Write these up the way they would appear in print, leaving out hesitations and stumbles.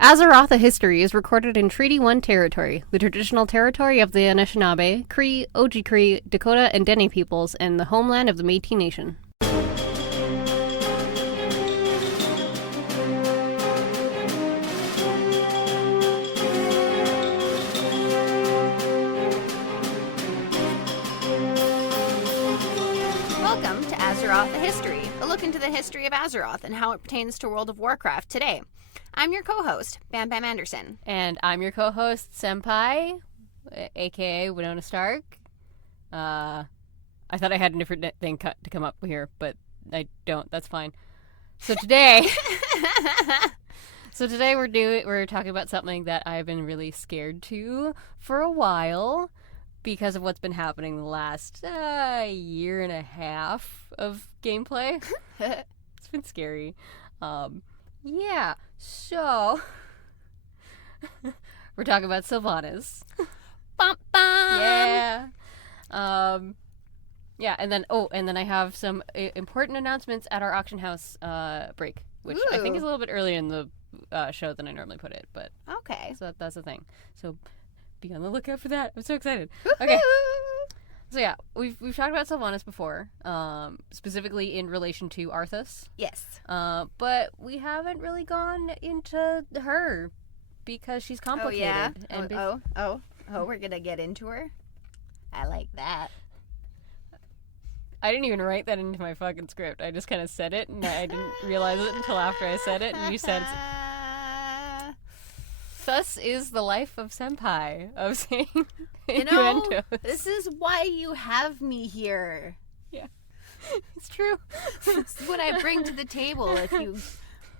Azeroth: A History is recorded in Treaty 1 territory, the traditional territory of the Anishinaabe, Cree, Oji-Cree, Dakota, and Dene peoples, and the homeland of the Métis Nation. Welcome to Azeroth: A History, a look into the history of Azeroth and how it pertains to World of Warcraft today. I'm your co-host, Bam Bam Anderson. And I'm your co-host, Senppai, aka Winona Stark. I thought I had a different thing to come up here, but I don't. That's fine. So today, we're talking about something that I've been really scared to for a while because of what's been happening the last year and a half of gameplay. It's been scary. Yeah, so we're talking about Sylvanas. Bum, bum. Yeah. Yeah, and then I have some important announcements at our auction house break, which I think is a little bit earlier in the show than I normally put it, but Okay. so that's the thing. So be on the lookout for that. I'm so excited. Woo-hoo! Okay. So yeah, we've talked about Sylvanas before, specifically in relation to Arthas. Yes. But we haven't really gone into her because she's complicated. Oh, yeah? We're gonna get into her? I like that. I didn't even write that into my fucking script. I just kind of said it, and I didn't realize it until after I said it, and you said, "Thus is the life of Senppai," of saying innuendos. This is why you have me here. Yeah, it's true. This is what I bring to the table. If you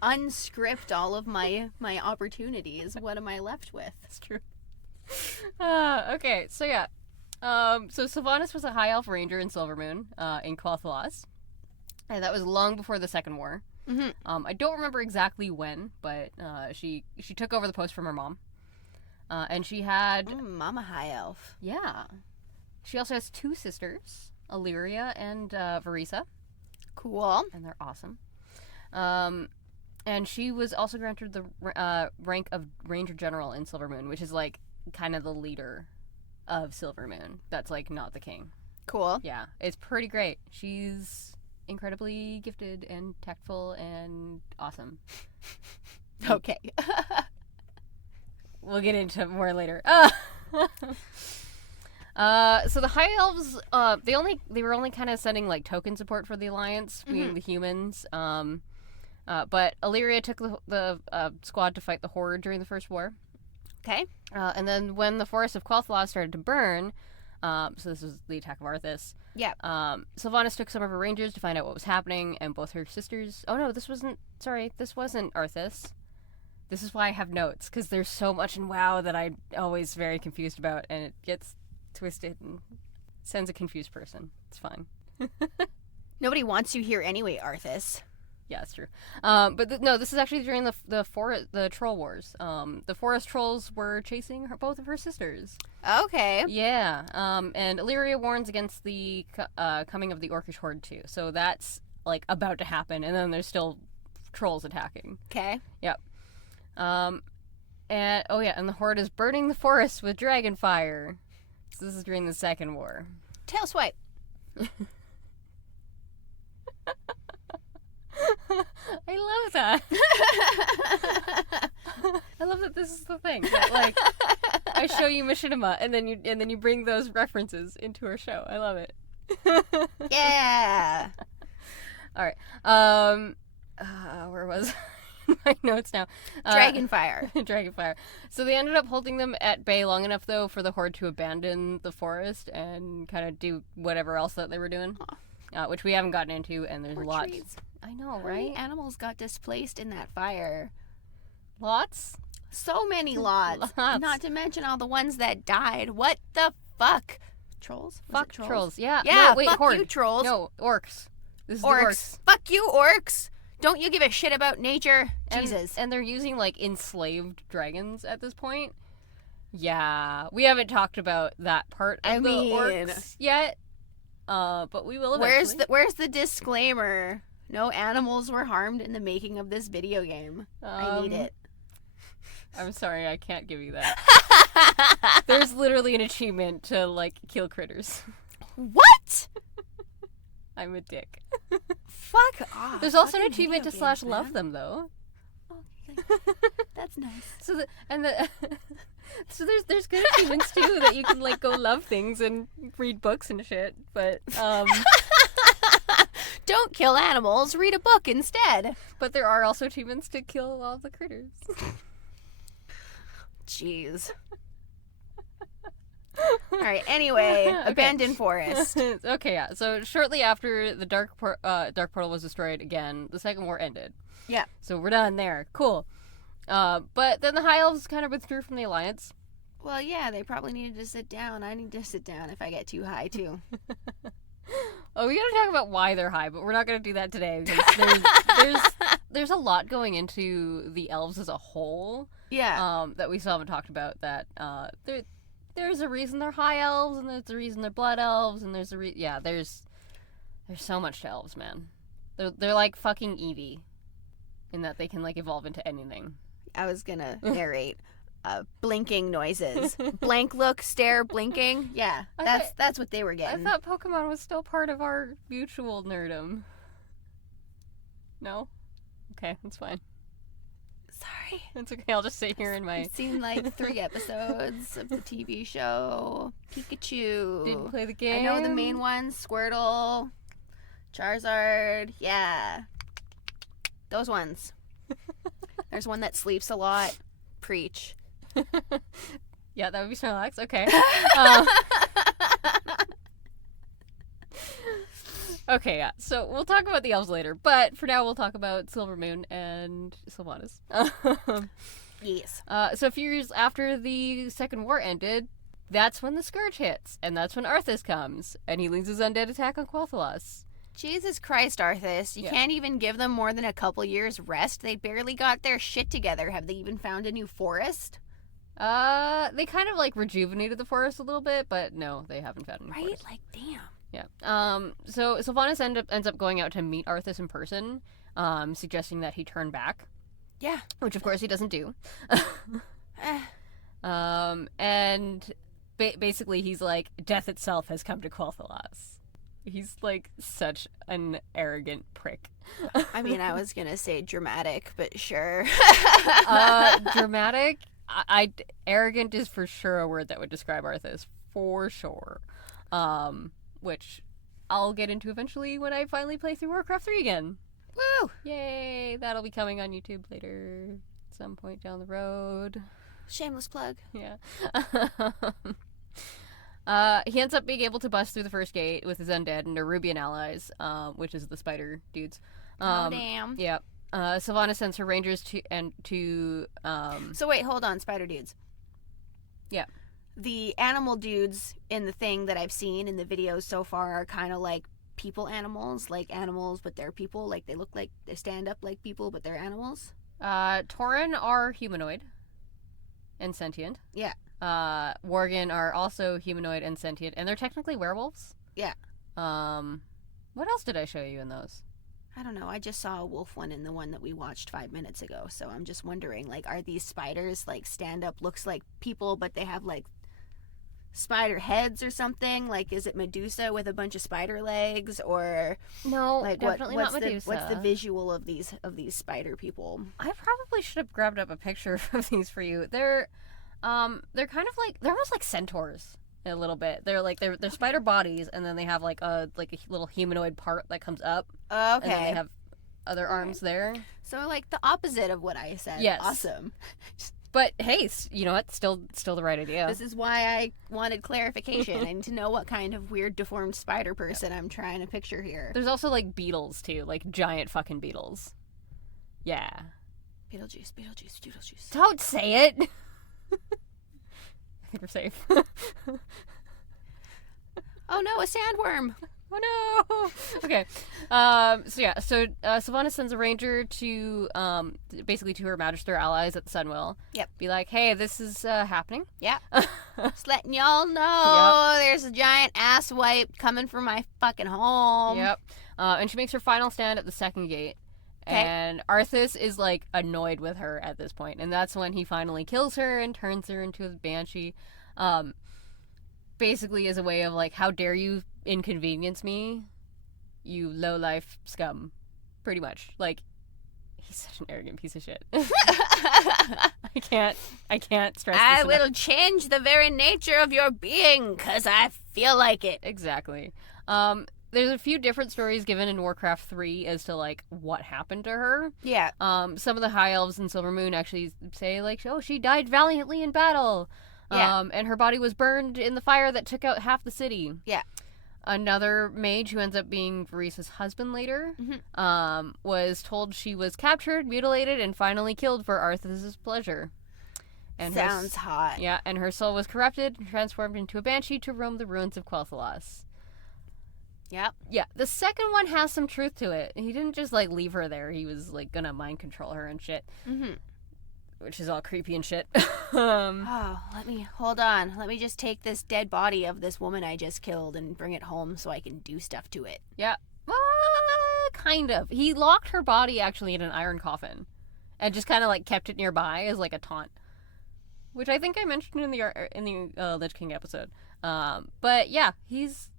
unscript all of my opportunities, what am I left with? It's true. Okay, so yeah. So Sylvanas was a High Elf Ranger in Silvermoon, in Quathlas. And that was long before the Second War. Mm-hmm. I don't remember exactly when, but she took over the post from her mom. And she had... Mama High Elf. Yeah. She also has two sisters, Illyria and Varisa. Cool. And they're awesome. And she was also granted the rank of Ranger General in Silvermoon, which is like kind of the leader of Silvermoon. That's like not the king. Cool. Yeah, it's pretty great. She's incredibly gifted and tactful and awesome. Okay. We'll get into it more later. So the High Elves, they were only kind of sending like token support for the Alliance, being the humans. But Illyria took the squad to fight the Horde during the First War. Okay. And then when the Forest of Quathlas started to burn, so this was the attack of Arthas. Yeah. Sylvanas took some of her rangers to find out what was happening, and both her sisters... Oh no, this wasn't Arthas. This is why I have notes, because there's so much in WoW that I'm always very confused about, and it gets twisted and sends a confused person. It's fine. Nobody wants you here anyway, Arthas. Yeah, it's true. But no, this is actually during the Troll Wars. The forest trolls were chasing both of her sisters. Okay. Yeah. And Illyria warns against the coming of the Orcish Horde too. So that's like about to happen, and then there's still trolls attacking. Okay. Yep. And the Horde is burning the forest with dragon fire. So this is during the Second War. Tail swipe. I love that. I love that this is the thing. That, like, I show you Machinima, and then you bring those references into our show. I love it. Yeah. All right. Where was my notes now? Dragonfire. Dragonfire. So they ended up holding them at bay long enough, though, for the Horde to abandon the forest and kind of do whatever else that they were doing, which we haven't gotten into, and there's lots. Trees. I know, How many right? animals got displaced in that fire? Lots? So many lots. Lots. Not to mention all the ones that died. What the fuck? Trolls? Was Fuck it trolls. Yeah. Yeah, No, wait, fuck Horde. you, trolls. No, orcs. This is Orcs. the orcs. Fuck you, orcs. Don't you give a shit about nature? And, Jesus. And they're using, like, enslaved dragons at this point. Yeah. We haven't talked about that part of the orcs yet. But we will eventually. Where's the disclaimer? No animals were harmed in the making of this video game. I need it. I'm sorry, I can't give you that. There's literally an achievement to, like, kill critters. What? I'm a dick. Fuck off. There's also an Fucking achievement to video games, /love man. them, though. Oh, that's nice. So so there's good achievements too that you can like go love things and read books and shit. But Don't kill animals. Read a book instead. but there are also achievements to kill all the critters. Jeez. All right. Anyway, Okay. abandoned forest. Okay, yeah. So shortly after the dark portal was destroyed again, the Second War ended. Yeah. So we're done there. Cool. But then the High Elves kind of withdrew from the alliance. Well, yeah, they probably needed to sit down. I need to sit down if I get too high too. Oh, we gotta talk about why they're high, but we're not gonna do that today because there's a lot going into the elves as a whole. Yeah. That we still haven't talked about. That there's a reason they're high elves, and there's a reason they're blood elves, and there's there's so much to elves, man. They're like fucking Eevee, in that they can like evolve into anything. I was gonna narrate blinking noises. Blank look, stare, blinking. Yeah, that's what they were I getting. thought Pokemon was still part of our mutual nerdom. No? Okay, that's fine. Sorry. It's okay, I'll just sit here in my... I've seen like 3 episodes of the TV show Pikachu. Didn't play the game. I know the main ones: Squirtle, Charizard. Yeah, those ones. There's one that sleeps a lot. Preach. Yeah, that would be Snorlax. Okay. Okay, yeah. So we'll talk about the elves later, but for now we'll talk about Silvermoon and Sylvanas. Yes. So a few years after the Second War ended, that's when the Scourge hits, and that's when Arthas comes, and he leads his undead attack on Quel'Thalas. Jesus Christ, Arthas. You can't even give them more than a couple years rest. They barely got their shit together. Have they even found a new forest? They kind of like rejuvenated the forest a little bit, but no, they haven't found any forest. Like, damn. Yeah. So Sylvanas ends up going out to meet Arthas in person, suggesting that he turn back. Yeah. Which of course he doesn't do. Eh. And basically he's like, death itself has come to Quel'Thalas. He's like such an arrogant prick. I mean, I was gonna say dramatic, but sure. Dramatic? Arrogant is for sure a word that would describe Arthas, for sure. Which I'll get into eventually when I finally play through Warcraft 3 again. Woo! Yay! That'll be coming on YouTube later, at some point down the road. Shameless plug. Yeah. He ends up being able to bust through the first gate with his undead and Nerubian allies, which is the spider dudes. Oh, damn. Yeah. Sylvanas sends her rangers to So wait, hold on, spider dudes. Yeah. The animal dudes in the thing that I've seen in the videos so far are kind of like people animals, like animals, but they're people. Like they look like they stand up like people, but they're animals. Tauren are humanoid and sentient. Yeah. Worgen are also humanoid and sentient, and they're technically werewolves. Yeah. What else did I show you in those? I don't know. I just saw a wolf one in the one that we watched 5 minutes ago. So I'm just wondering, like, are these spiders like stand up, looks like people, but they have like spider heads or something? Like, is it Medusa with a bunch of spider legs, or No, like definitely what's not Medusa. what's the visual of these spider people? I probably should have grabbed up a picture of these for you. They're kind of like, they're almost like centaurs a little bit. They're like they're spider bodies, and then they have like a little humanoid part that comes up. Okay. And then they have other arms there. So like the opposite of what I said. Yes. Awesome. But hey, you know what? Still the right idea. This is why I wanted clarification. I need to know what kind of weird deformed spider person I'm trying to picture here. There's also like beetles too, like giant fucking beetles. Yeah. Beetlejuice. Don't say it. I think we're safe. Oh no, a sandworm. Oh no. Okay. So Sylvanas sends a ranger to basically to her Magister allies at the Sunwell. Yep. Be like, hey, this is happening. Yep. Just letting y'all know there's a giant ass wipe coming from my fucking home. Yep. And she makes her final stand at the second gate. And Arthas is, like, annoyed with her at this point, and that's when he finally kills her and turns her into a banshee. Basically as a way of, like, how dare you inconvenience me, you low-life scum. Pretty much. Like, he's such an arrogant piece of shit. I can't stress this I enough. will change the very nature of your being, because I feel like it. Exactly. There's a few different stories given in Warcraft 3 as to, like, what happened to her. Yeah. Some of the High Elves in Silvermoon actually say, like, oh, she died valiantly in battle. Yeah. And her body was burned in the fire that took out half the city. Yeah. Another mage who ends up being Varisa's husband later, was told she was captured, mutilated, and finally killed for Arthas' pleasure. And Sounds hot. Yeah, and her soul was corrupted and transformed into a banshee to roam the ruins of Quel'Thalas. Yep. Yeah, the second one has some truth to it. He didn't just, like, leave her there. He was, like, gonna mind control her and shit. Which is all creepy and shit. Hold on. Let me just take this dead body of this woman I just killed and bring it home so I can do stuff to it. Yeah. Kind of. He locked her body, actually, in an iron coffin. And just kind of, like, kept it nearby as, like, a taunt. Which I think I mentioned in the Lich King episode. But, yeah, he's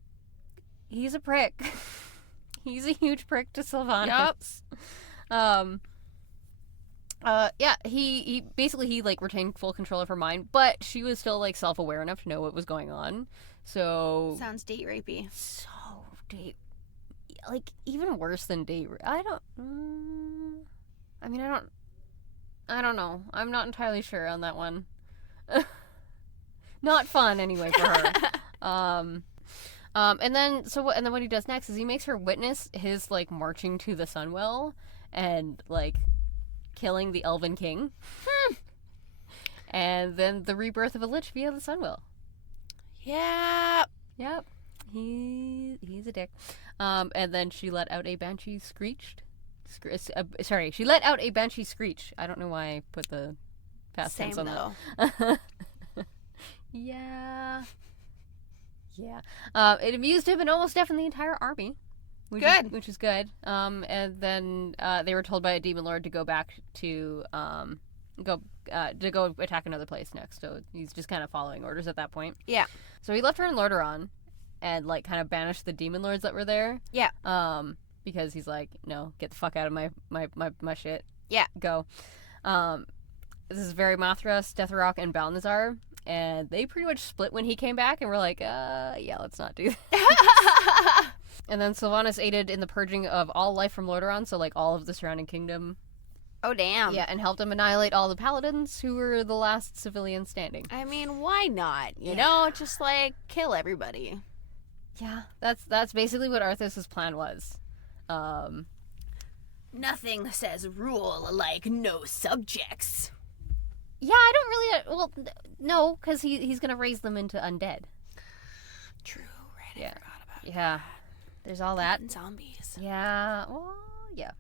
a prick. He's a huge prick to Sylvanas. Yep. Yeah, he basically, like, retained full control of her mind, but she was still, like, self-aware enough to know what was going on. So Sounds date rapey. So date, like, even worse than date. I don't know. I'm not entirely sure on that one. Not fun anyway for her. And then what he does next is he makes her witness his, like, marching to the Sunwell and, like, killing the Elven King. And then the rebirth of a Lich via the Sunwell. Yeah. Yep. He's a dick. And then she let out a banshee screeched. She let out a banshee screech. I don't know why I put the past tense on that. Yeah. Yeah. It amused him and almost deafened the entire army. Which is good. And then they were told by a demon lord to go back to go attack another place next. So he's just kind of following orders at that point. Yeah. So he left her in Lordaeron and, like, kind of banished the demon lords that were there. Yeah. Because he's like, no, get the fuck out of my shit. Yeah. Go. This is very Mathras, Deathrock, and Balnazar. And they pretty much split when he came back and were like, yeah, let's not do that. And then Sylvanas aided in the purging of all life from Lordaeron, so, like, all of the surrounding kingdom. Oh, damn. Yeah, and helped him annihilate all the paladins who were the last civilians standing. I mean, why not? You know, just, like, kill everybody. Yeah, that's basically what Arthas' plan was. Nothing says rule like no subjects. Yeah, I don't really... Well, no, because he's going to raise them into undead. True, right? Yeah. I forgot about that. Yeah. There's all that. And zombies. Yeah. Well, yeah.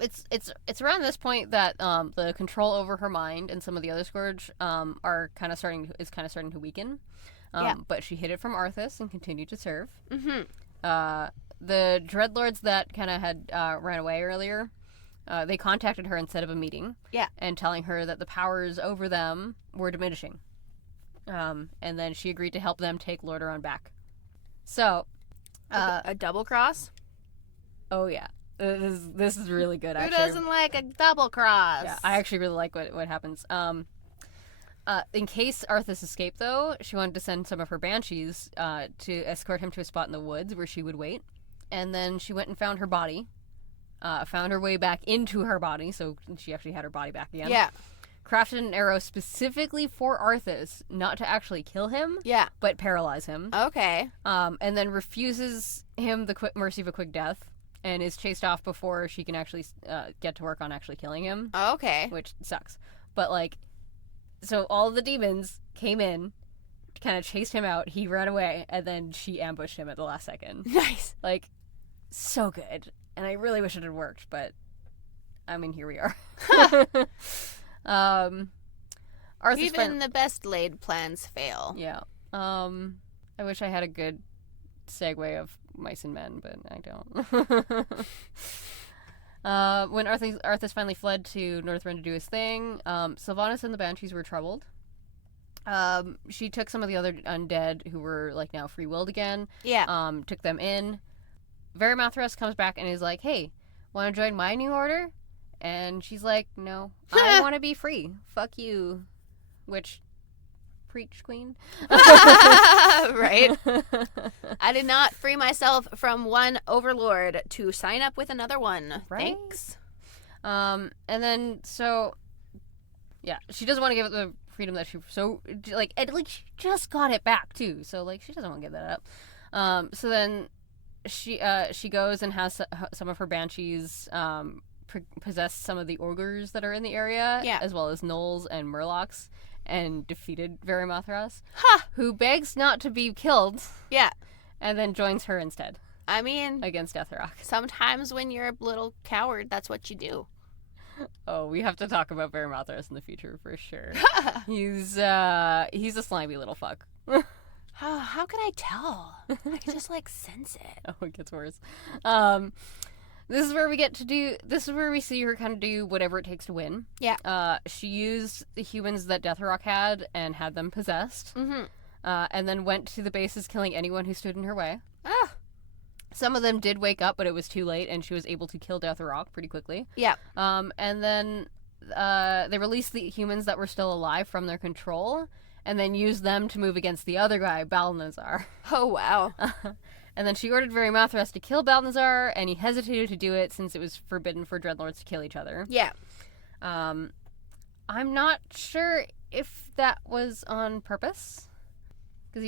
It's around this point that the control over her mind and some of the other Scourge are kind of starting to weaken. But she hid it from Arthas and continued to serve. The Dreadlords that kind of had ran away earlier, they contacted her and set up a meeting. Yeah. And telling her that the powers over them were diminishing. And then she agreed to help them take Lordaeron back. So, a double cross? Oh yeah, this is really good. Actually, who doesn't like a double cross? Yeah, I actually really like what happens. In case Arthas escaped, though, she wanted to send some of her banshees to escort him to a spot in the woods where she would wait. And then she went and found her body, found her way back into her body, so she actually had her body back again. Yeah. Crafted an arrow specifically for Arthas, not to actually kill him, but paralyze him. Okay. And then refuses him the mercy of a quick death, and is chased off before she can actually get to work on actually killing him. Okay. Which sucks. But, like, so all of the demons came in, kind of chased him out, he ran away, and then she ambushed him at the last second. Nice. Like, so good. And I really wish it had worked, but, I mean, here we are. Even the best laid plans fail. Yeah. I wish I had a good segue of mice and men, but I don't. When Arthas finally fled to Northrend to do his thing, Sylvanas and the Banshees were troubled. She took some of the other undead who were like now free-willed again. Yeah. Took them in. Varimathras comes back and is like, "Hey, want to join my new order?" And she's like, "No, I want to be free. Fuck you." Which, preach, queen. Right. I did not free myself from one overlord to sign up with another one. Right? Thanks. And then yeah, she doesn't want to give it the freedom that she she just got it back too. So like she doesn't want to give that up. So then she goes and has some of her banshees possess some of the ogres that are in the area, as well as gnolls and murlocs, and defeated Varimathras, who begs not to be killed. Yeah. And then joins her instead. I mean, against Deathrock. Sometimes when you're a little coward, that's what you do. Oh, we have to talk about Varimathras in the future for sure. He's a slimy little fuck. How could I tell? I can just like sense it. Oh, it gets worse. This is where we see her kind of do whatever it takes to win. Yeah. She used the humans that Deathrock had and had them possessed. Mm-hmm. And then went to the bases killing anyone who stood in her way. Ah. Some of them did wake up, but it was too late, and she was able to kill Deathrock pretty quickly. Yeah. And then they released the humans that were still alive from their control, and then used them to move against the other guy, Balnazar. Oh, wow. And then she ordered Varimathras to kill Balnazar, and he hesitated to do it since it was forbidden for dreadlords to kill each other. Yeah. I'm not sure if that was on purpose, because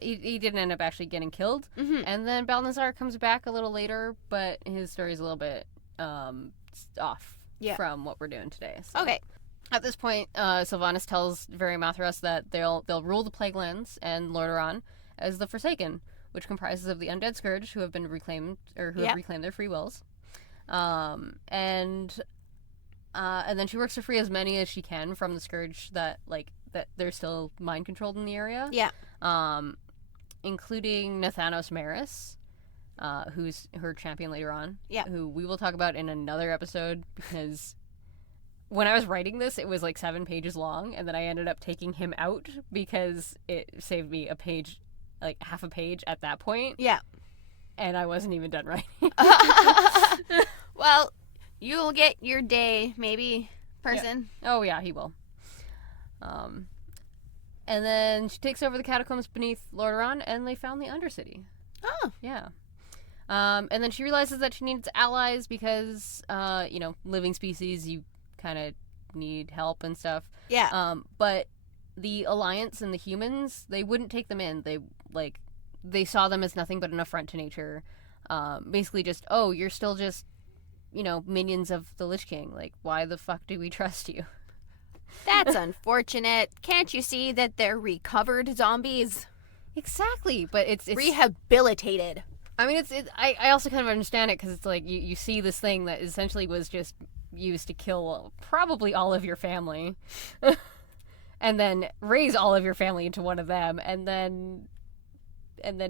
he didn't end up actually getting killed. Mm-hmm. And then Balnazar comes back a little later, but his story is a little bit off from what we're doing today. So. Okay. At this point, Sylvanas tells Varimathras that they'll rule the Plague Lands and Lordaeron as the Forsaken, which comprises of the undead scourge who have been reclaimed or who have reclaimed their free wills, and then she works to free as many as she can from the scourge that they're still mind controlled in the area. Yeah. Including Nathanos Maris, who's her champion later on. Yeah. Who we will talk about in another episode because when I was writing this, it was like 7 pages long, and then I ended up taking him out because it saved me a page, like half a page at that point. Yeah. And I wasn't even done writing. Well, you'll get your day, maybe, person. Yeah. Oh, yeah, he will. And then she takes over the catacombs beneath Lordaeron, and they found the Undercity. Oh. Yeah. And then she realizes that she needs allies because, living species, you kind of need help and stuff. Yeah. But the Alliance and the humans, they wouldn't take them in. They saw them as nothing but an affront to nature. Basically just, oh, you're still just, minions of the Lich King. Like, why the fuck do we trust you? That's unfortunate. Can't you see that they're recovered zombies? Exactly, but it's rehabilitated. I mean, I also kind of understand it because it's like you see this thing that essentially was just used to kill probably all of your family, and then raise all of your family into one of them, and then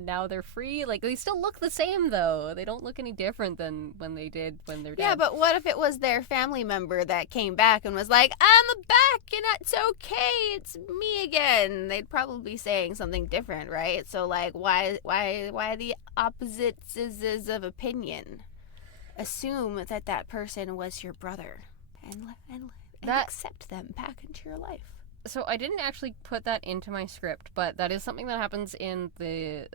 now they're free. Like, they still look the same though. They don't look any different than when they did when they're dead. Yeah, but what if it was their family member that came back and was like, "I'm back and it's okay, it's me again"? They'd probably be saying something different, right? So like, why the opposites of opinion? Assume that person was your brother and accept them back into your life. So I didn't actually put that into my script, but that is something that happens in the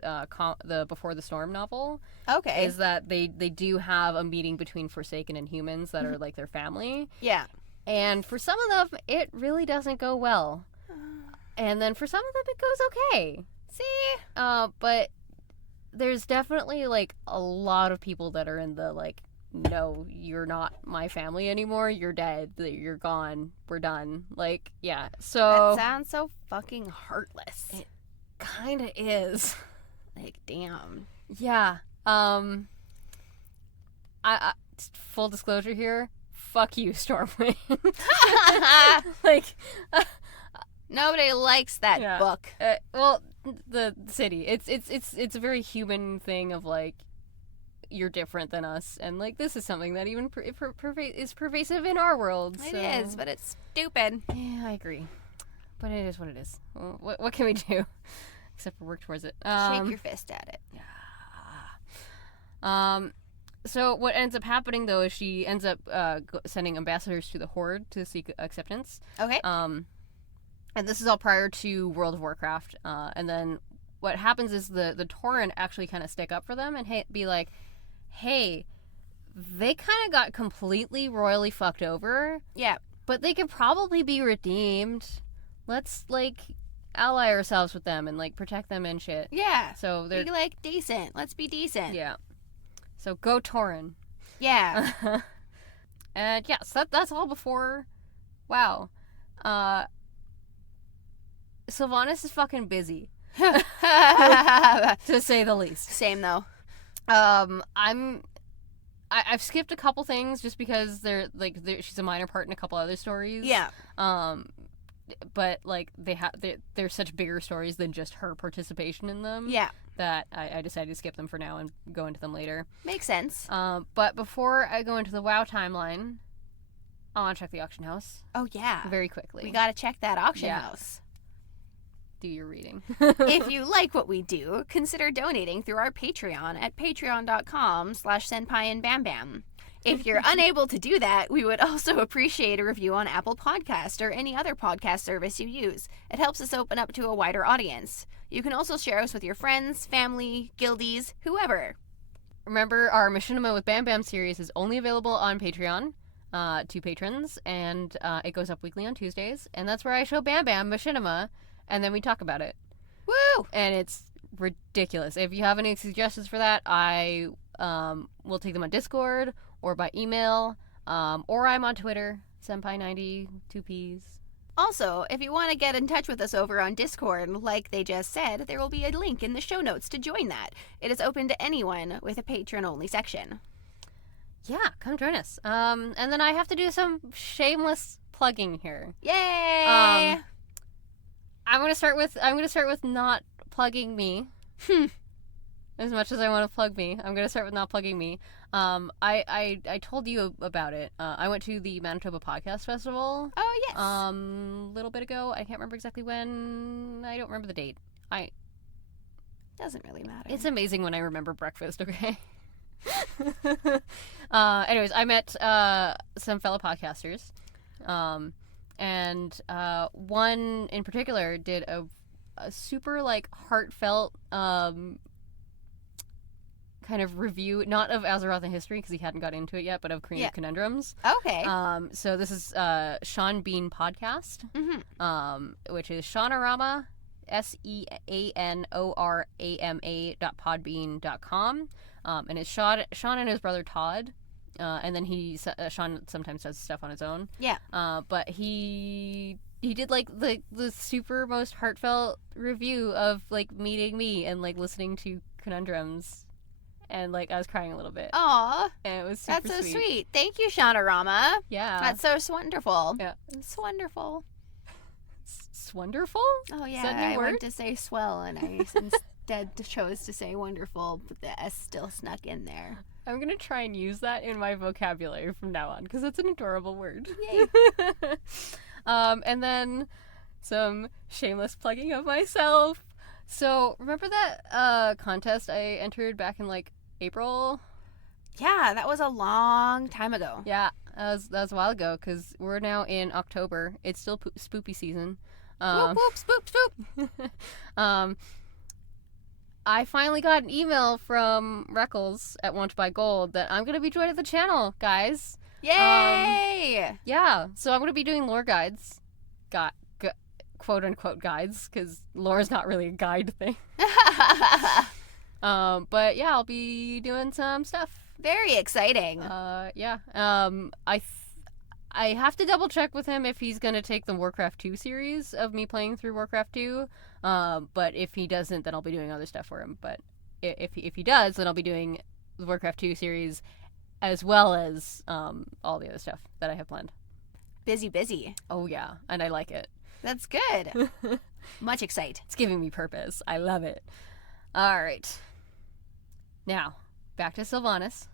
Before the Storm novel. Okay. Is that they do have a meeting between Forsaken and humans that are like their family. Yeah. And for some of them, it really doesn't go well. And then for some of them, it goes okay. See? But there's definitely like a lot of people that are in the like, no, you're not my family anymore. You're dead. You're gone. We're done. Like, yeah. So that sounds so fucking heartless. It kind of is. Like, damn. Yeah. I full disclosure here. Fuck you, Stormwind. Like, nobody likes that book. Well, the city. It's a very human thing of like, you're different than us, and like this is something that even is pervasive in our world. It is, but it's stupid. Yeah, I agree. But it is what it is. Well, what can we do? Except for work towards it. Shake your fist at it. So what ends up happening, though, is she ends up sending ambassadors to the Horde to seek acceptance. Okay. And this is all prior to World of Warcraft. And then what happens is the Tauren actually kind of stick up for them and be like, hey, they kind of got completely royally fucked over. Yeah. But they could probably be redeemed. Let's, like, ally ourselves with them and, like, protect them and shit. Yeah. So they're... Be, like, decent. Let's be decent. Yeah. So go Tauren. Yeah. And, yeah, so that's all before... Wow. Sylvanas is fucking busy. To say the least. Same, though. I've skipped a couple things just because she's a minor part in a couple other stories. Yeah. But like they're such bigger stories than just her participation in them. Yeah. That I decided to skip them for now and go into them later. Makes sense. But before I go into the WoW timeline, I want to check the auction house. Oh yeah. Very quickly. We gotta check that auction house. Do your reading. If you like what we do, consider donating through our Patreon at patreon.com/senppaiandbambam. If you're unable to do that, we would also appreciate a review on Apple Podcast or any other podcast service you use. It helps us open up to a wider audience. You can also share us with your friends, family, guildies, whoever. Remember, our Machinima with Bam Bam series is only available on Patreon to patrons, and it goes up weekly on Tuesdays, and that's where I show Bam Bam Machinima, and then we talk about it. Woo! And it's ridiculous. If you have any suggestions for that, I will take them on Discord or by email, or I'm on Twitter, Senppai90, 2 Ps. Also, if you want to get in touch with us over on Discord, like they just said, there will be a link in the show notes to join that. It is open to anyone with a patron-only section. Yeah, come join us. And then I have to do some shameless plugging here. Yay! I'm gonna start with not plugging me. As much as I want to plug me, I'm gonna start with not plugging me. I told you about it. I went to the Manitoba Podcast Festival. Oh yes. A little bit ago. I can't remember exactly when. I don't remember the date. Doesn't really matter. It's amazing when I remember breakfast. Okay. Anyways, I met some fellow podcasters. And one in particular did a super like heartfelt kind of review, not of Azeroth in history because he hadn't got into it yet, but of Creative Conundrums. Okay. So this is Sean Bean Podcast, which is Shaunorama, SEANORAMA.podbean.com, and it's Sean and his brother Todd. And then Sean sometimes does stuff on his own. Yeah. But he did like the super most heartfelt review of like meeting me and like listening to Conundrums, and like I was crying a little bit. Aw, and it was super that's so sweet. Thank you, Shaunorama. Yeah, that's so wonderful. Yeah, it's wonderful. It's wonderful. Oh yeah, is that a new word? went to say swell, and I instead chose to say wonderful, but the S still snuck in there. I'm gonna try and use that in my vocabulary from now on because it's an adorable word. Yay. And then some shameless plugging of myself. So remember that contest I entered back in like April? Yeah, that was a long time ago. Yeah, that was a while ago because we're now in October. It's still spoopy season. Whoop, whoop, spoop, spoop. I finally got an email from Reckles at Want to Buy Gold that I'm going to be joining the channel, guys. Yay! Yeah, so I'm going to be doing lore guides. Quote-unquote guides, because lore is not really a guide thing. But yeah, I'll be doing some stuff. Very exciting. Yeah. I have to double check with him if he's going to take the Warcraft 2 series of me playing through Warcraft 2. But if he doesn't, then I'll be doing other stuff for him. But if he does, then I'll be doing the Warcraft 2 series as well as all the other stuff that I have planned. Busy. Oh, yeah. And I like it. That's good. Much excite. It's giving me purpose. I love it. All right. Now, back to Sylvanas.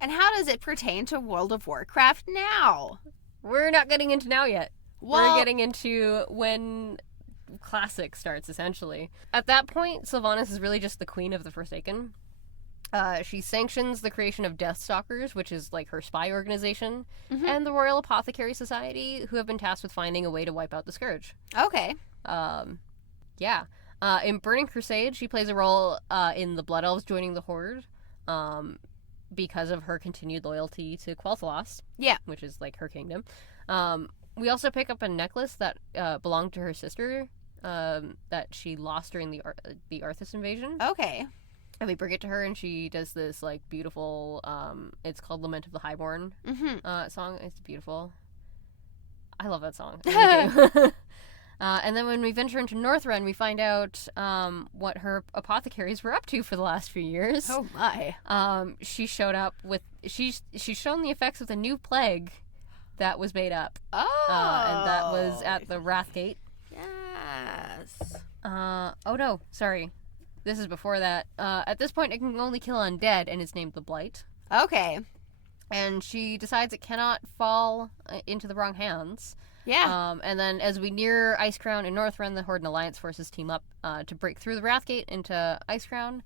And how does it pertain to World of Warcraft now? We're not getting into now yet. Well, We're getting into when Classic starts, essentially. At that point, Sylvanas is really just the queen of the Forsaken. She sanctions the creation of Deathstalkers, which is like her spy organization, and the Royal Apothecary Society, who have been tasked with finding a way to wipe out the Scourge. okay. Yeah. In Burning Crusade, she plays a role in the Blood Elves joining the Horde because of her continued loyalty to Quel'Thalas. Yeah. Which is like her kingdom. We also pick up a necklace that belonged to her sister that she lost during the Arthas invasion. Okay. And we bring it to her, and she does this like beautiful. It's called "Lament of the Highborn" song. It's beautiful. I love that song. I really do. And then when we venture into Northrend, we find out what her apothecaries were up to for the last few years. Oh my. She showed up with she's shown the effects of the new plague that was made up. Oh. And that was at the Wrathgate. Yes. Oh no, sorry. This is before that. At this point, it can only kill undead, and it's named the Blight. Okay. And she decides it cannot fall into the wrong hands. Yeah. And then as we near Icecrown in Northrend, the Horde and Alliance forces team up to break through the Wrathgate into Icecrown.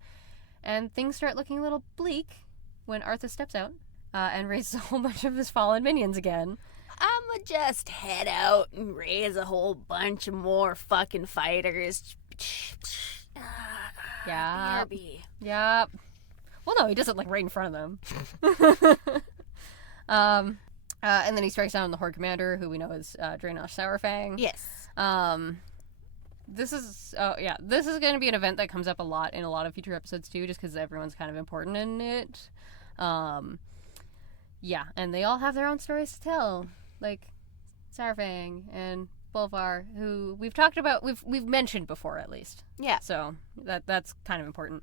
And things start looking a little bleak when Arthas steps out and raises a whole bunch of his fallen minions again. I'ma just head out and raise a whole bunch of more fucking fighters. Yeah. BRB. Yep. Well, no, he does it like right in front of them. And then he strikes down the Horde commander, who we know is Draenosh Sourfang. Yes. This is going to be an event that comes up a lot in a lot of future episodes too, just because everyone's kind of important in it. Yeah, and they all have their own stories to tell, like Sourfang and Bolvar, who we've talked about, we've mentioned before at least. Yeah. So that's kind of important.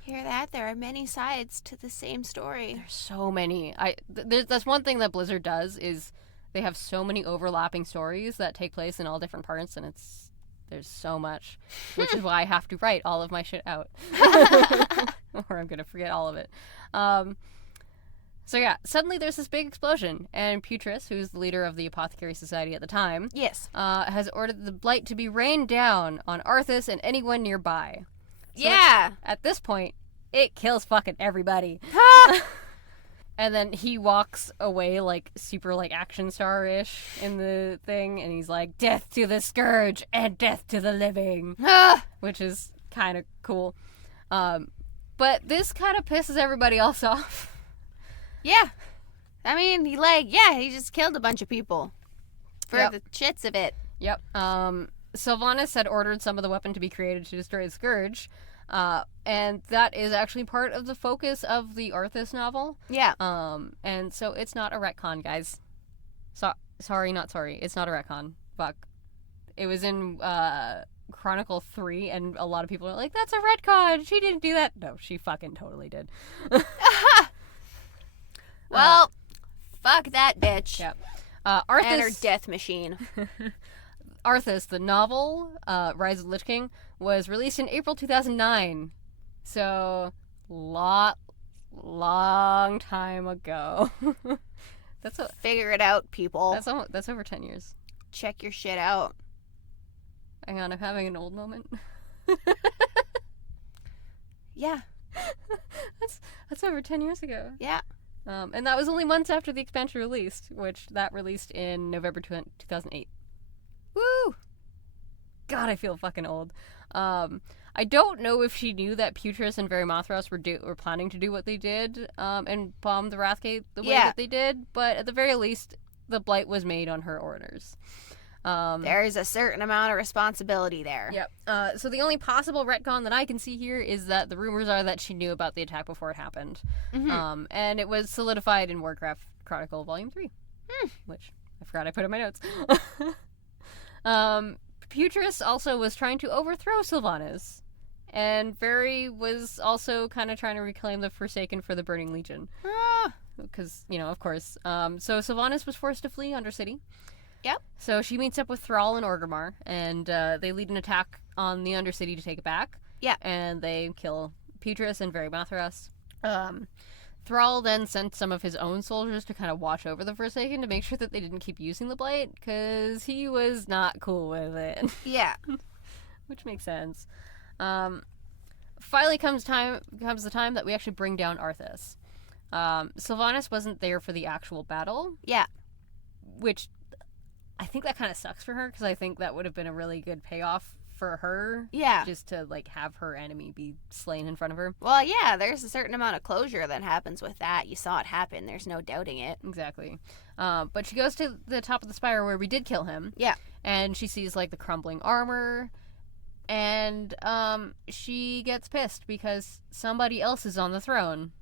Hear that? There are many sides to the same story. There's so many. That's one thing that Blizzard does is they have so many overlapping stories that take place in all different parts, and there's so much, which is why I have to write all of my shit out, or I'm gonna forget all of it. So yeah, suddenly there's this big explosion, and Putris, who's the leader of the Apothecary Society at the time, Yes. has ordered the Blight to be rained down on Arthas and anyone nearby. So Yeah. at this point, it kills fucking everybody. And then he walks away like super like action star-ish in the thing, and he's like, "Death to the Scourge and death to the living," which is kind of cool. But this kind of pisses everybody else off. Yeah. I mean, he just killed a bunch of people for the shits of it. Yep. Sylvanas had ordered some of the weapon to be created to destroy the Scourge. And that is actually part of the focus of the Arthas novel. Yeah. And so it's not a retcon, guys. Sorry, not sorry. It's not a retcon. Fuck. It was in Chronicle 3, and a lot of people are like, "That's a retcon. She didn't do that." No, she fucking totally did. Well, fuck that bitch. Yep. And her Arthas, death machine. Arthas, the novel, Rise of the Lich King, was released in April 2009. So, long time ago. Figure it out, people. That's over 10 years. Check your shit out. Hang on, I'm having an old moment. Yeah. That's over 10 years ago. Yeah. And that was only months after the expansion released, which that released in November 2008. Woo! God, I feel fucking old. I don't know if she knew that Putris and Varimathras were planning to do what they did, and bomb the Wrathgate the way that they did, but at the very least, the Blight was made on her orders. There's a certain amount of responsibility there. Yep. So the only possible retcon that I can see here is that the rumors are that she knew about the attack before it happened. Mm-hmm. And it was solidified in Warcraft Chronicle Volume 3, which I forgot I put in my notes. Putris also was trying to overthrow Sylvanas, and Veri was also kind of trying to reclaim the Forsaken for the Burning Legion. Because, of course. So Sylvanas was forced to flee Undercity. Yep. So she meets up with Thrall and Orgrimmar, and they lead an attack on the Undercity to take it back. Yeah. And they kill Putris and Varimathras. Thrall then sent some of his own soldiers to kind of watch over the Forsaken to make sure that they didn't keep using the Blight, because he was not cool with it. Yeah. Which makes sense. Finally comes the time that we actually bring down Arthas. Sylvanas wasn't there for the actual battle. Yeah. Which I think that kind of sucks for her, because I think that would have been a really good payoff for her. Yeah. Just to, like, have her enemy be slain in front of her. Well, yeah, there's a certain amount of closure that happens with that. You saw it happen. There's no doubting it. Exactly. But she goes to the top of the spire where we did kill him. Yeah. And she sees, like, the crumbling armor. And she gets pissed because somebody else is on the throne.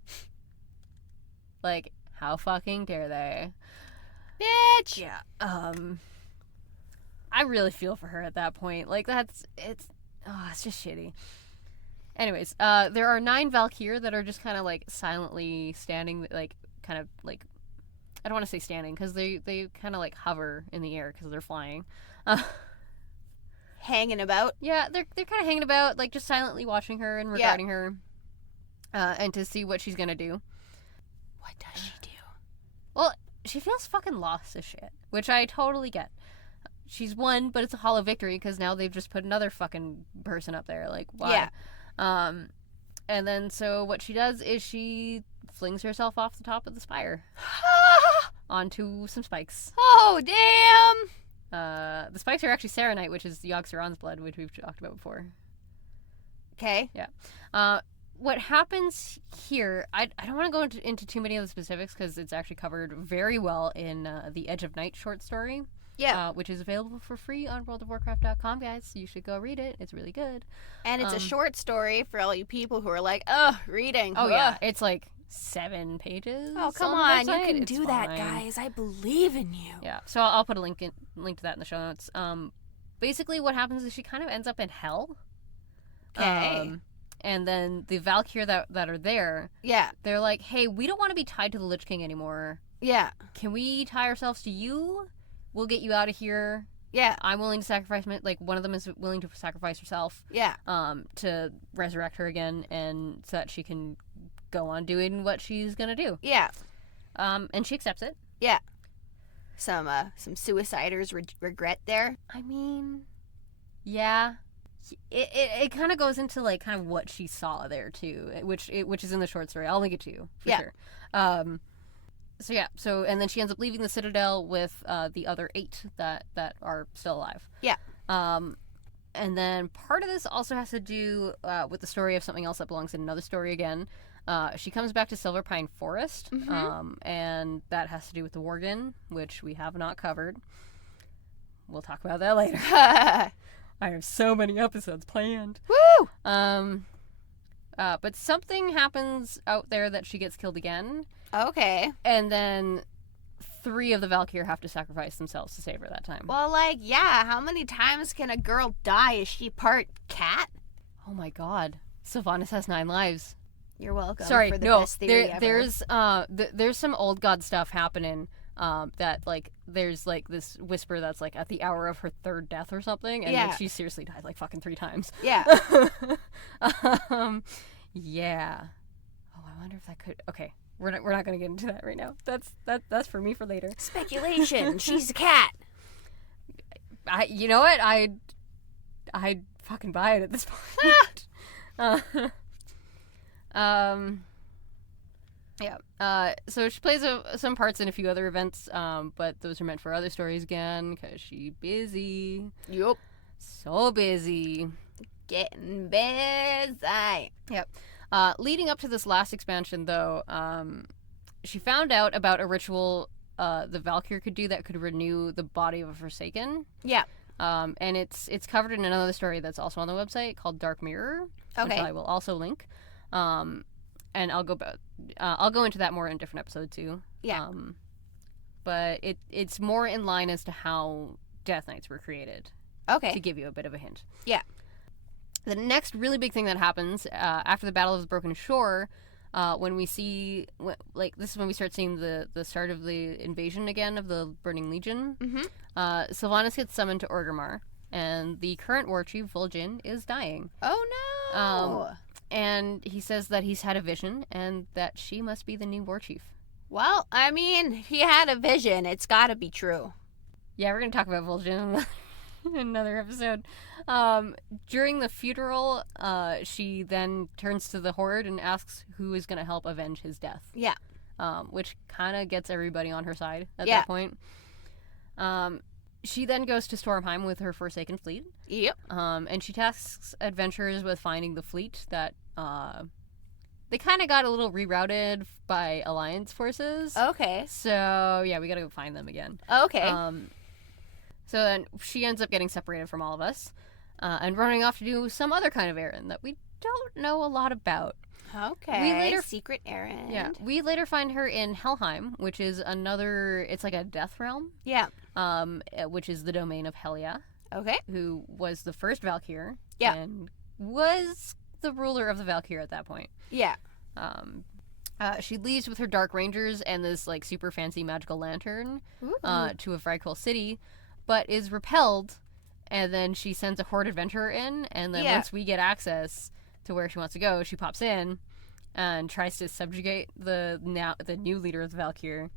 Like, how fucking dare they? Bitch! Yeah. I really feel for her at that point. Like, it's just shitty. Anyways, there are 9 Valkyr that are just kind of, like, silently standing, like, kind of, like, I don't want to say standing, because they kind of, like, hover in the air because they're flying. Hanging about? Yeah, they're kind of hanging about, like, just silently watching her and regarding her, and to see what she's gonna do. What does she do? Well, she feels fucking lost as shit, which I totally get. She's won, but it's a hollow victory because now they've just put another fucking person up there. Like, why? Yeah. And then so what she does is she flings herself off the top of the spire onto some spikes. Oh, damn! The spikes are actually Serenite, which is Yogg-Saron's blood, which we've talked about before. Okay. Yeah. What happens here, I don't want to go into too many of the specifics because it's actually covered very well in the Edge of Night short story. Yeah. Which is available for free on worldofwarcraft.com, guys. You should go read it. It's really good. And it's a short story for all you people who are like, ugh, reading. Oh, yeah. It's like 7 pages. Oh, come on. You can it's do fine. that, guys. I believe in you. Yeah. So I'll put a link to that in the show notes. Basically what happens is she kind of ends up in hell. Okay. And then the Valkyr that are there, they're like, hey, we don't want to be tied to the Lich King anymore. Yeah. Can we tie ourselves to you? We'll get you out of here. Yeah. I'm willing to sacrifice, like, one of them is willing to sacrifice herself. Yeah. To resurrect her again, and so that she can go on doing what she's gonna do. Yeah. And she accepts it. Yeah. Some suiciders regret there. I mean, yeah. It kind of goes into, like, kind of what she saw there too, which is in the short story. I'll link it to you for sure. So and then she ends up leaving the Citadel with the other 8 that are still alive. Yeah. And then part of this also has to do with the story of something else that belongs in another story again. She comes back to Silver Pine Forest, and that has to do with the Worgen, which we have not covered. We'll talk about that later. I have so many episodes planned. Woo! But something happens out there that she gets killed again. Okay. And then 3 of the Valkyr have to sacrifice themselves to save her that time. Well, like, yeah, how many times can a girl die? Is she part cat? Oh my god. Sylvanas has 9 lives. You're welcome. Sorry, for the no. Best theory ever. There's some old god stuff happening. That, like, there's, like, this whisper that's, like, at the hour of her 3rd death or something, and like, she seriously died, like, fucking 3 times. Yeah. Yeah. Oh, I wonder if that could... Okay, we're not gonna get into that right now. That's for me for later. Speculation. She's a cat. You know what? I'd fucking buy it at this point. Yeah. So she plays some parts in a few other events, but those are meant for other stories again, because she's busy. Yup. So busy. Getting busy. Yep. Leading up to this last expansion, though, she found out about a ritual the Valkyr could do that could renew the body of a Forsaken. Yeah. And it's covered in another story that's also on the website called Dark Mirror, which I will also link. And I'll go into that more in a different episode too. Yeah. But it's more in line as to how Death Knights were created. Okay. To give you a bit of a hint. Yeah. The next really big thing that happens after the Battle of the Broken Shore, when we see, like, this is when we start seeing the start of the invasion again of the Burning Legion. Mm-hmm. Sylvanas gets summoned to Orgrimmar, and the current war chief, Vol'jin, is dying. Oh no! And he says that he's had a vision and that she must be the new war chief. Well, I mean, he had a vision. It's gotta be true. Yeah, we're going to talk about Vol'jin in another episode. During the funeral, she then turns to the Horde and asks who is going to help avenge his death. Yeah. Which kind of gets everybody on her side at Yeah. that point. She then goes to Stormheim with her Forsaken fleet. Yep. And she tasks adventurers with finding the fleet that they kind of got a little rerouted by Alliance forces. Okay. So, yeah, we got to go find them again. Okay. So then she ends up getting separated from all of us and running off to do some other kind of errand that we don't know a lot about. Okay. We later secret errand. Yeah, we later find her in Helheim, which is another. It's like a death realm. Yeah. Which is the domain of Helia, Okay. who was the first Valkyr. Yeah. And was the ruler of the Valkyr at that point. Yeah. She leaves with her Dark Rangers and this like super fancy magical lantern to a Vrykul city, but is repelled, and then she sends a Horde adventurer in, and then once we get access to where she wants to go, she pops in and tries to subjugate the new leader of the Valkyr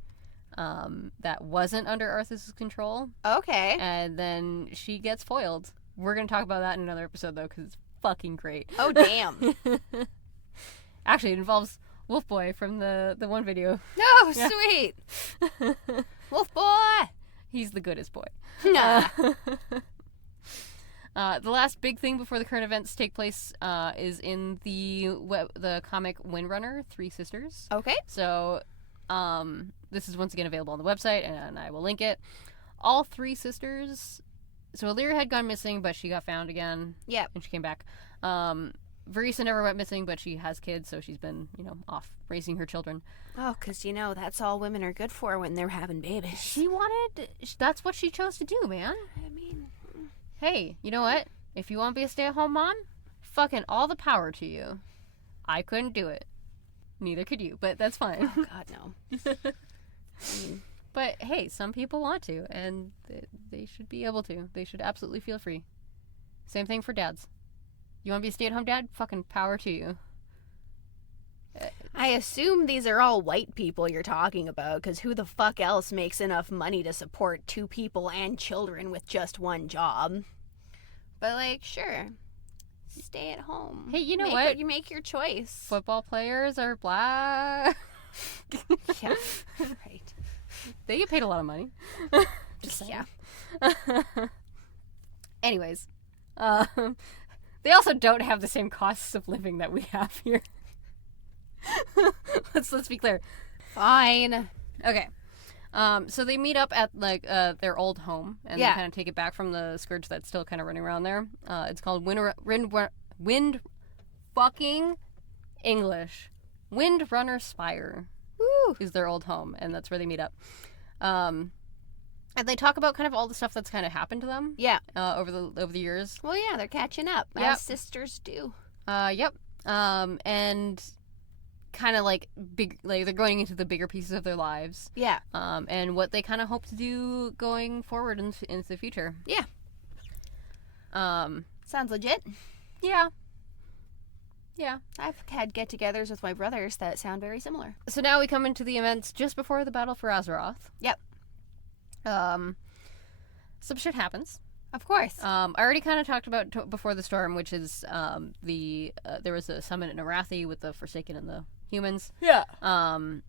that wasn't under Arthas' control. Okay. And then she gets foiled. We're going to talk about that in another episode, though, because it's fucking great. Oh, damn. Actually, it involves Wolf Boy from the one video. Oh, sweet. Wolf boy. He's the goodest boy. Nah. The last big thing before the current events take place is in the comic Windrunner, Three Sisters. Okay. So this is once again available on the website, and I will link it. All three sisters. So Illyria had gone missing, but she got found again. Yep. And she came back. Verisa never went missing, but she has kids, so she's been, off raising her children. Oh, because, that's all women are good for when they're having babies. That's what she chose to do, man. I mean... Hey, you know what? If you want to be a stay-at-home mom, fucking all the power to you. I couldn't do it. Neither could you, but that's fine. Oh, God, no. I mean... But, hey, some people want to, and they should be able to. They should absolutely feel free. Same thing for dads. You want to be a stay-at-home dad? Fucking power to you. I assume these are all white people you're talking about, because who the fuck else makes enough money to support 2 people and children with just one job? But, sure. Stay at home. Hey, you know what? You make your choice. Football players are black. Yeah, right. They get paid a lot of money. Just saying. Yeah. Anyways, they also don't have the same costs of living that we have here. Let's be clear. Fine. Okay. So they meet up at their old home, and they kind of take it back from the scourge that's still kind of running around there. It's called Wind fucking English. Windrunner Spire. Woo. Is their old home, and that's where they meet up. And they talk about kind of all the stuff that's kind of happened to them. Yeah. Over the years. Well, yeah, they're catching up, Yep. as sisters do. Yep. And kind of big, they're going into the bigger pieces of their lives. Yeah. And what they kind of hope to do going forward into the future. Yeah. Sounds legit. Yeah. Yeah. I've had get-togethers with my brothers that sound very similar. So now we come into the events just before the battle for Azeroth. Yep. Some shit happens. Of course. I already kind of talked about Before the Storm, which is there was a summon in Arathi with the Forsaken and the humans. Yeah. I'm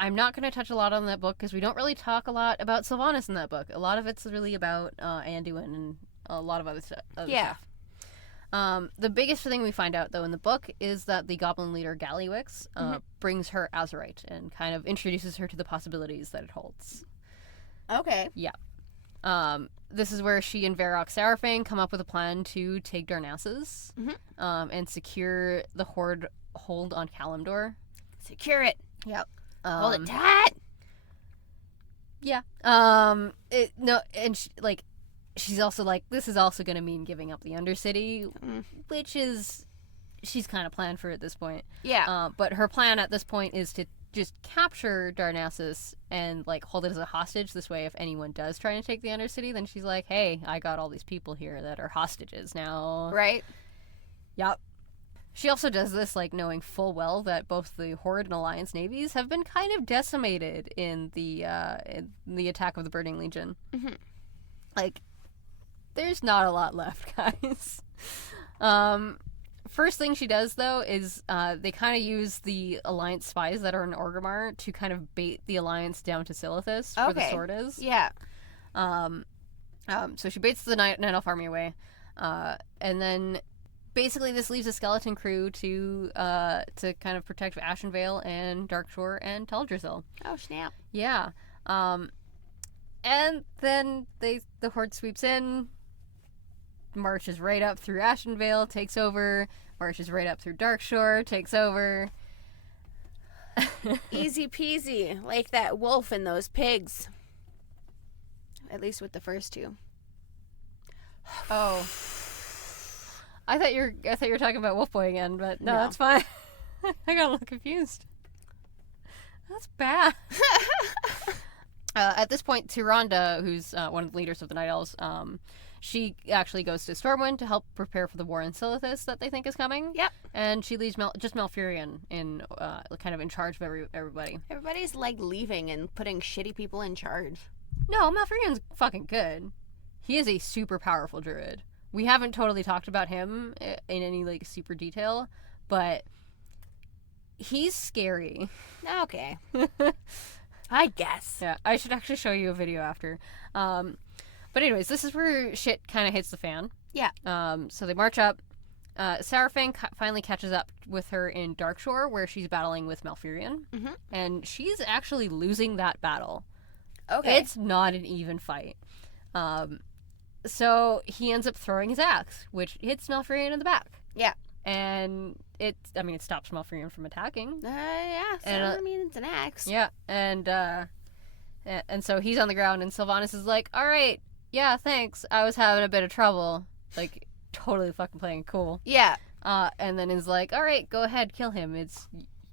not going to touch a lot on that book because we don't really talk a lot about Sylvanas in that book. A lot of it's really about Anduin and a lot of other stuff. The biggest thing we find out, though, in the book is that the goblin leader Gallywix brings her Azerite and kind of introduces her to the possibilities that it holds. Okay. Yeah. This is where she and Varrock Sarafang come up with a plan to take Darnassus and secure the Horde hold on Kalimdor. Secure it. Yep. Hold it tight. Yeah. She's also like, this is also going to mean giving up the Undercity, which is, she's kind of planned for at this point. Yeah. But her plan at this point is to just capture Darnassus and hold it as a hostage. This way, if anyone does try to take the Undercity, then she's like, hey, I got all these people here that are hostages now. Right. Yep. She also does this, like, knowing full well that both the Horde and Alliance navies have been kind of decimated in the attack of the Burning Legion. Mm-hmm. Like, there's not a lot left, guys. First thing she does, though, is they kind of use the Alliance spies that are in Orgrimmar to kind of bait the Alliance down to Silithus, where the sword is. Yeah. So she baits the Night Elf army away, and then basically this leaves a skeleton crew to kind of protect Ashenvale and Darkshore and Teldrassil. Oh, snap. Yeah. And then the Horde sweeps in, marches right up through Ashenvale, takes over, marches right up through Darkshore, takes over. Easy peasy, like that wolf and those pigs. At least with the first two. Oh. I thought you were talking about Wolfboy again, but no, No. that's fine. I got a little confused. That's bad. At this point, Tyrande, who's one of the leaders of the Night Elves, she actually goes to Stormwind to help prepare for the war in Silithus that they think is coming. Yep. And she leaves just Malfurion in kind of in charge of everybody. Everybody's like leaving and putting shitty people in charge. No, Malfurion's fucking good. He is a super powerful druid. We haven't totally talked about him in any like super detail, but he's scary. Okay. I guess. Yeah, I should actually show you a video after. But anyways, this is where shit kind of hits the fan. Yeah. So they march up. Sarafang finally catches up with her in Darkshore, where she's battling with Malfurion. Mm-hmm. And she's actually losing that battle. Okay. It's not an even fight. So he ends up throwing his axe, which hits Malfurion in the back. Yeah. And it stops Malfurion from attacking. Yeah. So, And, I mean, it's an axe. Yeah, and so he's on the ground, and Sylvanas is like, all right, yeah, thanks. I was having a bit of trouble. Like, totally fucking playing it cool. Yeah. And then is like, all right, go ahead, kill him.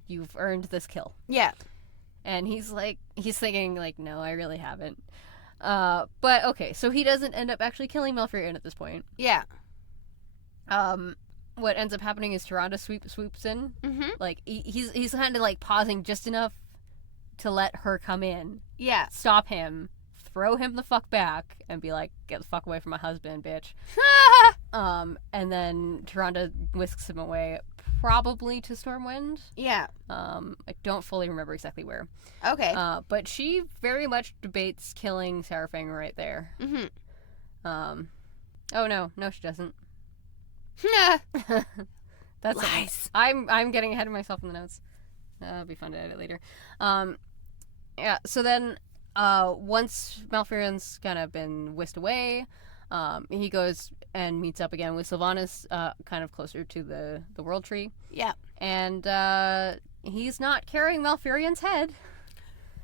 You've earned this kill. Yeah. And he's thinking, like, no, I really haven't. But, okay, so he doesn't end up actually killing Malfurion at this point. Yeah. What ends up happening is Tyrande swoops in. Mm-hmm. Like, he's kind of, like, pausing just enough to let her come in. Yeah. Stop him, throw him the fuck back, and be like, get the fuck away from my husband, bitch. And then Tyrande whisks him away, probably to Stormwind. Yeah. I don't fully remember exactly where. Okay. But she very much debates killing Sarafang right there. Mm-hmm. Oh no, she doesn't. That's Lies. I'm getting ahead of myself in the notes. That'll be fun to edit later. Yeah. So then, once Malfurion's kind of been whisked away, he goes and meets up again with Sylvanas, kind of closer to the World Tree. Yeah. And he's not carrying Malfurion's head.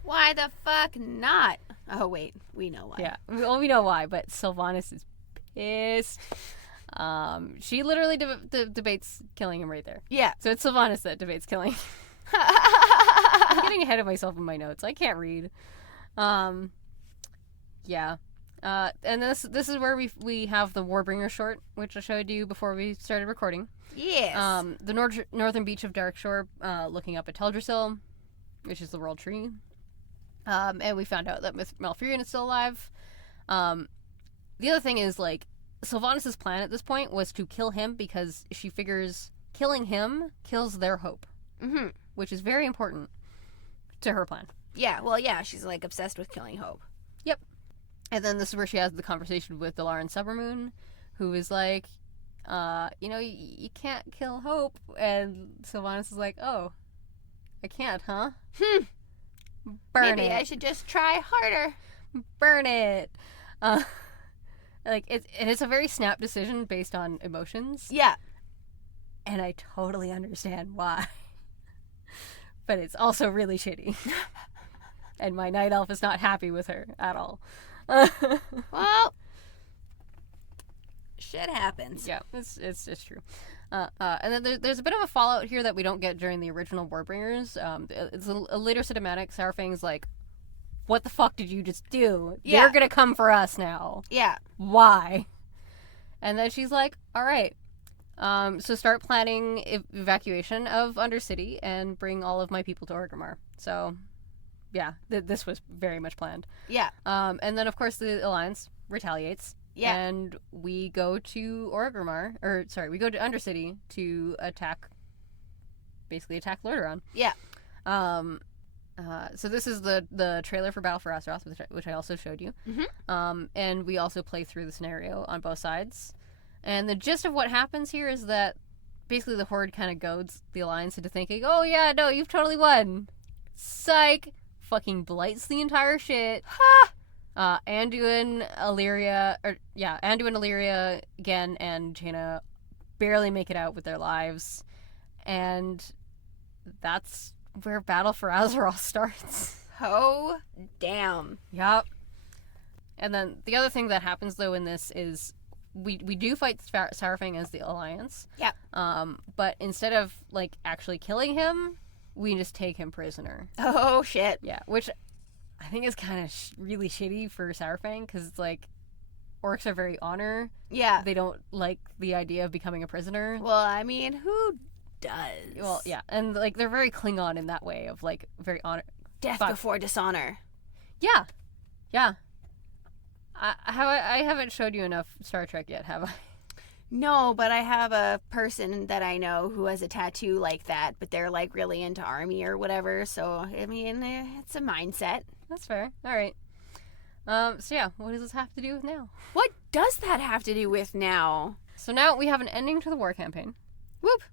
Why the fuck not? Oh, wait. We know why. Yeah. Well, we know why, but Sylvanas is pissed. She literally debates killing him right there. Yeah. So it's Sylvanas that debates killing. I'm getting ahead of myself in my notes. I can't read. Yeah. And this is where we have the Warbringer short, which I showed you before we started recording. Yes. The northern beach of Darkshore, looking up at Teldrassil, which is the World Tree. And we found out that Malfurion is still alive. The other thing is, like, Sylvanas' plan at this point was to kill him because she figures killing him kills their hope. Mm-hmm. Which is very important to her plan. Yeah, well, yeah, she's, like, obsessed with killing Hope. Yep. And then this is where she has the conversation with Dalaran Silvermoon, who is like, you can't kill Hope. And Sylvanas is like, oh, I can't, huh? Burn Maybe it. I should just try harder. Burn it. It's a very snap decision based on emotions. Yeah. And I totally understand why. But it's also really shitty. And my night elf is not happy with her at all. Well, shit happens. Yeah, it's true. And then there's a bit of a fallout here that we don't get during the original Warbringers. It's a later cinematic. Sarafang's like, what the fuck did you just do? Yeah. They're gonna come for us now. Yeah. Why? And then she's like, all right, So start planning evacuation of Undercity and bring all of my people to Orgrimmar. So, yeah, this was very much planned. Yeah. And then, of course, the Alliance retaliates. Yeah. And we go to Orgrimmar, we go to Undercity to basically attack Lordaeron. Yeah. So this is the trailer for Battle for Azeroth, which I also showed you. Mm-hmm. And we also play through the scenario on both sides. And the gist of what happens here is that basically the Horde kind of goads the Alliance into thinking, oh yeah, no, you've totally won. Psych. Fucking blights the entire shit. Ha! Anduin, Illyria, Gen, and Jaina barely make it out with their lives. And that's where Battle for Azeroth starts. Oh, damn. Yup. And then the other thing that happens, though, in this is we do fight Saurfang as the Alliance. Yeah. But instead of, like, actually killing him, we just take him prisoner. Oh, shit. Yeah, which I think is kind of really shitty for Saurfang, because it's like, orcs are very honor. Yeah. They don't like the idea of becoming a prisoner. Well, I mean, who does? Well, yeah, and, like, they're very Klingon in that way of, like, very honor. Death before dishonor. Yeah. Yeah. I haven't showed you enough Star Trek yet, have I? No, but I have a person that I know who has a tattoo like that, but they're like really into army or whatever. So, I mean, it's a mindset. That's fair. All right. So yeah, what does this have to do with now? What does that have to do with now? So now we have an ending to the war campaign. Whoop.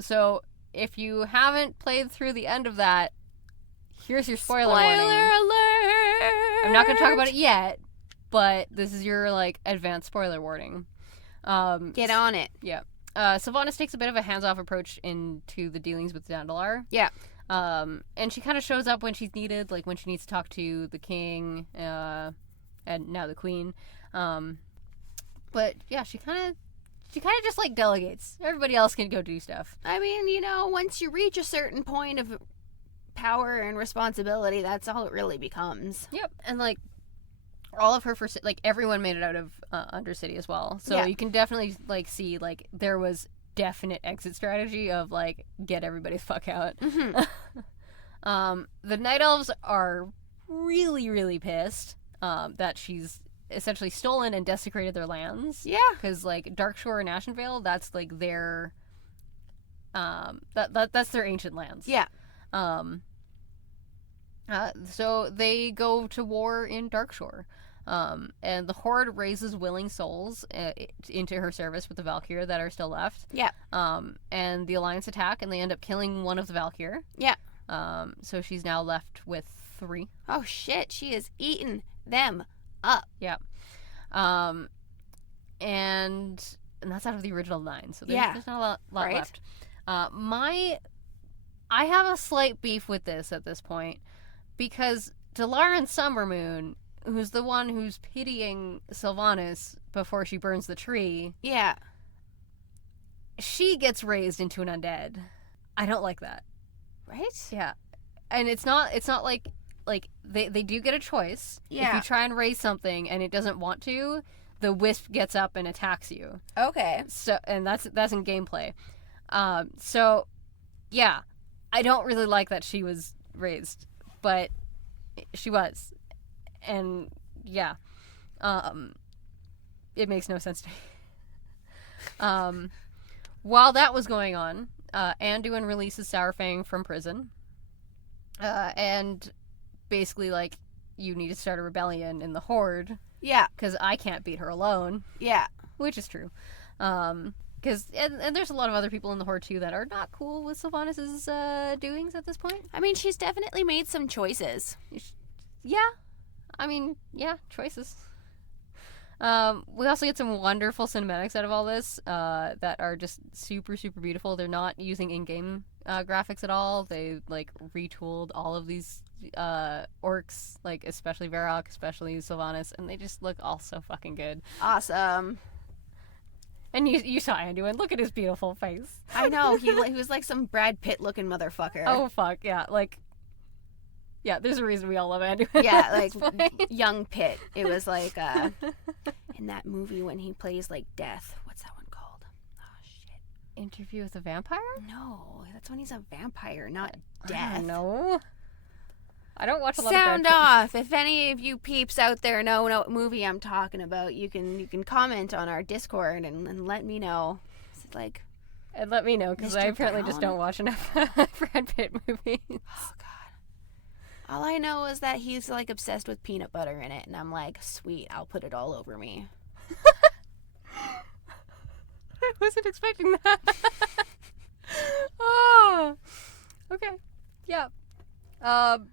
So if you haven't played through the end of that, here's your spoiler warning. Alert! I'm not going to talk about it yet, but this is your, like, advanced spoiler warning. Get on it. Yeah. Sylvanas takes a bit of a hands-off approach into the dealings with Zandalar. Yeah. And she kind of shows up when she's needed, like when she needs to talk to the king, and now the queen. But yeah, she kind of just, like, delegates. Everybody else can go do stuff. I mean, you know, once you reach a certain point of power and responsibility, that's all it really becomes. Yep. And, like, all of her first, like, everyone made it out of Undercity as well. So Yeah. you can definitely, like, see, like, there was definite exit strategy of, like, get everybody the fuck out. Mm-hmm. The Night Elves are really, really pissed that she's essentially stolen and desecrated their lands. Yeah. Because, like, Darkshore and Ashenvale, that's, like, their that's their ancient lands. Yeah. So they go to war in Darkshore. And the Horde raises willing souls into her service with the Valkyr that are still left. Yeah. And the Alliance attack, and they end up killing one of the Valkyr. Yeah. So she's now left with 3. Oh shit, she has eaten them up. Yeah. And that's out of the original 9. So there's not a lot right. left. I have a slight beef with this at this point, because Dalaran Summermoon, who's the one who's pitying Sylvanas before she burns the tree, Yeah. she gets raised into an undead. I don't like that. Right? Yeah. And it's not like they do get a choice. Yeah. If you try and raise something and it doesn't want to, the wisp gets up and attacks you. Okay. So, and that's in gameplay. So yeah, I don't really like that she was raised, but she was. And yeah, it makes no sense to me. While that was going on, Anduin releases Saurfang from prison, and basically, like, you need to start a rebellion in the Horde, Yeah. because I can't beat her alone, Yeah. which is true. Because and there's a lot of other people in the Horde too that are not cool with Sylvanas' doings at this point. I mean, she's definitely made some choices. Yeah. I mean, yeah, choices. We also get some wonderful cinematics out of all this that are just super, super beautiful. They're not using in-game graphics at all. They, like, retooled all of these orcs, like, especially Varrock, especially Sylvanas, and they just look all so fucking good. Awesome. And you saw Anduin. Look at his beautiful face. I know. He was like some Brad Pitt looking motherfucker. Oh, fuck, yeah. Like, yeah, there's a reason we all love Anduin. Yeah, like young Pitt. It was like in that movie when he plays like Death. What's that one called? Interview with a Vampire? No, that's when he's a vampire, not I death. don't know. I don't watch a lot Sound of off. If any of you peeps out there know what movie I'm talking about, you can comment on our Discord and let me know. Is it like... And let me know, because I Mr. apparently just Brown? don't watch enough Brad Pitt movies. Oh, God. All I know is that he's, like, obsessed with peanut butter in it, and I'm like, sweet, I'll put it all over me. I wasn't expecting that. Oh, okay. Yeah.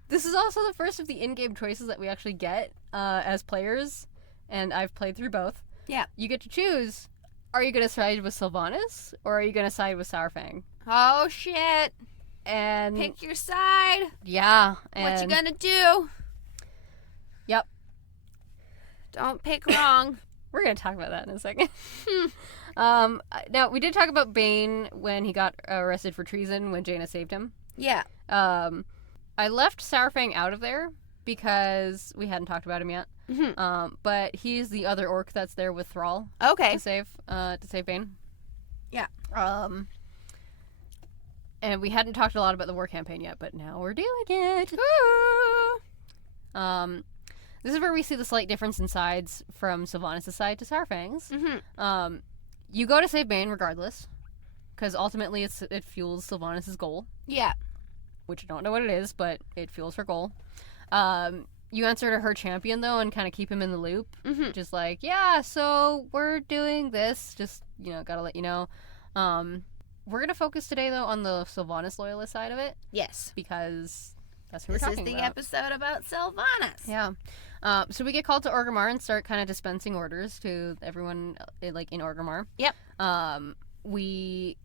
This is also the first of the in-game choices that we actually get as players, and I've played through both. Yeah. You get to choose, are you going to side with Sylvanas, or are you going to side with Sourfang? Oh, shit. And Pick your side. yeah. What you and- gonna do? Yep. Don't pick wrong. We're going to talk about that in a second. Now, we did talk about Bane when he got arrested for treason when Jaina saved him. Yeah. I left Sourfang out of there because we hadn't talked about him yet. Mm-hmm. But he's the other orc that's there with Thrall Okay. to save Bane. Yeah. And we hadn't talked a lot about the war campaign yet, but now we're doing it. Woo! This is where we see the slight difference in sides from Sylvanas' side to Sourfang's. Mm-hmm. You go to save Bane regardless, because ultimately it fuels Sylvanas' goal, Yeah. which I don't know what it is, but it fuels her goal. You answer to her champion, though, and kind of keep him in the loop. Mm-hmm. Just like, yeah, so we're doing this. Just, gotta let you know. We're gonna focus today, though, on the Sylvanas loyalist side of it, Yes. because that's who This we're is talking the about. episode about Sylvanas. Yeah. So we get called to Orgrimmar and start kind of dispensing orders to everyone, like, in Orgrimmar. Yep. We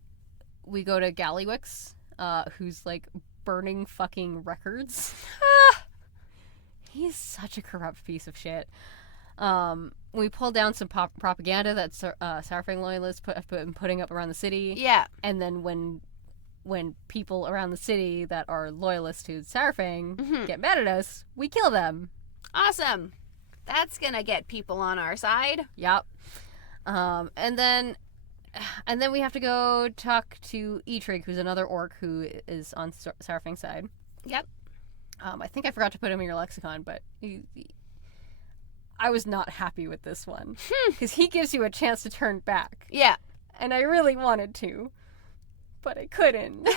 go to Gallywix, who's, like, burning fucking records. He's such a corrupt piece of shit. We pull down some propaganda that Sourfang loyalists have been putting up around the city. Yeah. And then when people around the city that are loyalists to Sourfang Mhm. get mad at us, we kill them. Awesome. That's gonna get people on our side. Yep. And then we have to go talk to Eitrig, who's another orc who is on Sourfang's side. Yep. I think I forgot to put him in your lexicon, but I was not happy with this one. Because he gives you a chance to turn back. Yeah. And I really wanted to, but I couldn't.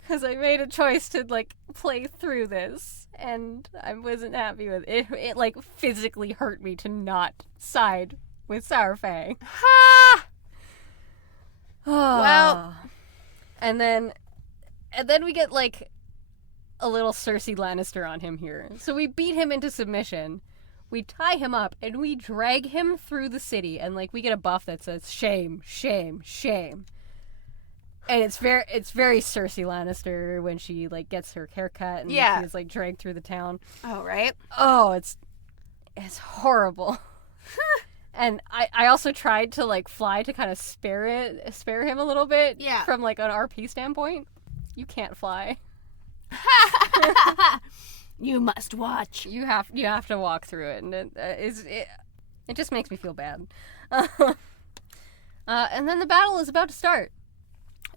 Because I made a choice to, like, play through this, and I wasn't happy with it. It, like, physically hurt me to not side with Sourfang. Ha! Well. And then we get, like, a little Cersei Lannister on him here. So we beat him into submission, we tie him up, and we drag him through the city, and, like, we get a buff that says, shame, shame, shame. And it's very Cersei Lannister when she, like, gets her haircut and she's, like, dragged through the town. Oh, right. Oh, it's horrible. And I also tried to, like, fly to kind of spare him a little bit. Yeah. From, like, an RP standpoint. You can't fly. You must watch. You have to walk through it, and it just makes me feel bad. And then the battle is about to start.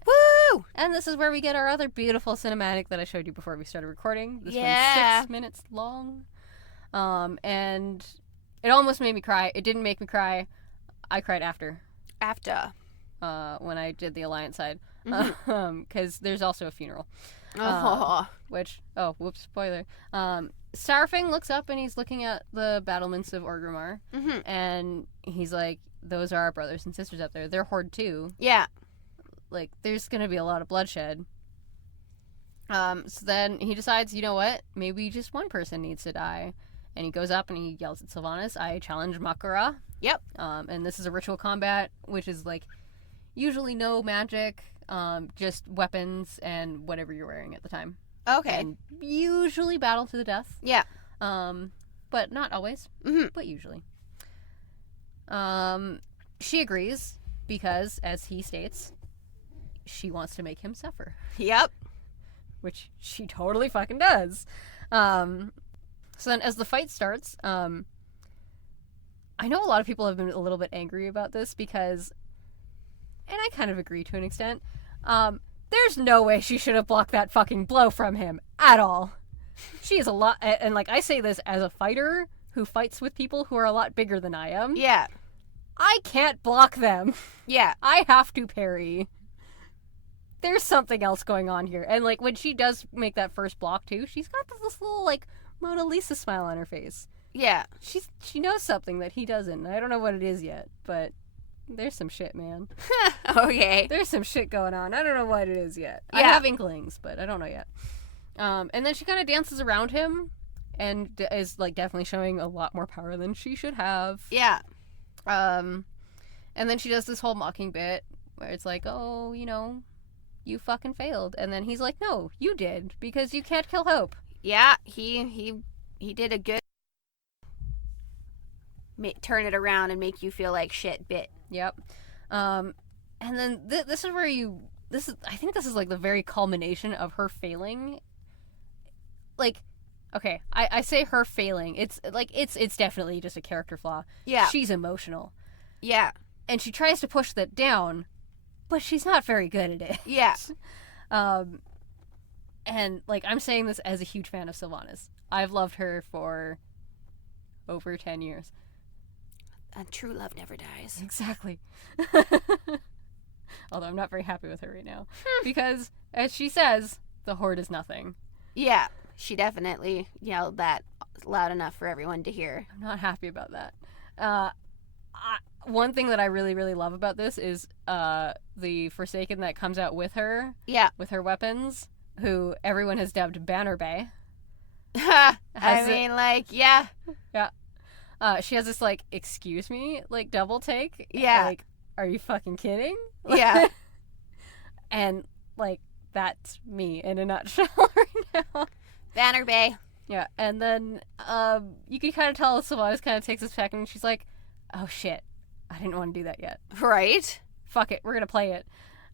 Woo! And this is where we get our other beautiful cinematic that I showed you before we started recording. This Yeah. one's 6 minutes long. And it almost made me cry. It didn't make me cry. I cried after. When I did the Alliance side. Because there's also a funeral. Which, whoops, spoiler. Sourfang looks up and he's looking at the battlements of Orgrimmar. And he's like, those are our brothers and sisters up there. They're Horde too. Yeah. Like, there's gonna be a lot of bloodshed. So then he decides, you know what? Maybe just one person needs to die. And he goes up and he yells at Sylvanas, I challenge Makara. Yep. And this is a ritual combat, which is, like, usually no magic, just weapons and whatever you're wearing at the time. Okay. And usually battle to the death. Yeah. But not always. But usually. She agrees because, as he states, she wants to make him suffer. Yep. Which she totally fucking does. So then as the fight starts, I know a lot of people have been a little bit angry about this because and I kind of agree to an extent. There's no way she should have blocked that fucking blow from him at all. She is a lot, and like I say this as a fighter who fights with people who are a lot bigger than I am. Yeah. I can't block them. Yeah. I have to parry. There's something else going on here. And like when she does make that first block too, she's got this little like Mona Lisa smile on her face. Yeah. She knows something that he doesn't. I don't know what it is yet, but there's some shit, man. Okay. There's some shit going on. I don't know what it is yet. Yeah. I have inklings, but I don't know yet. And then she kind of dances around him and is like definitely showing a lot more power than she should have. Yeah. And then she does this whole mocking bit where it's like, oh, you know, you fucking failed. And then he's like, no, you did, because you can't kill Hope. Yeah, he did a good turn it around and make you feel like shit bit. Yep. And then this is where I think this is like the very culmination of her failing. Like, okay, I say her failing. It's like, it's definitely just a character flaw. Yeah. She's emotional. Yeah. And she tries to push that down, but she's not very good at it. Yeah. And like, I'm saying this as a huge fan of Sylvanas. I've loved her for over 10 years. And true love never dies. Exactly. Although I'm not very happy with her right now. Because, as she says, the Horde is nothing. Yeah, she definitely yelled that loud enough for everyone to hear. I'm not happy about that. One thing that I really, really love about this is the Forsaken that comes out with her. Yeah. With her weapons, who everyone has dubbed Banner Bay. Yeah. Yeah. She has this, like, excuse me, like, double take. Yeah. Like, are you fucking kidding? Yeah. And, like, that's me in a nutshell right now. Banner Bay. Yeah, and then you can kind of tell Sylvanas kind of takes a second and she's like, oh shit, I didn't want to do that yet. Right? Fuck it, we're gonna play it.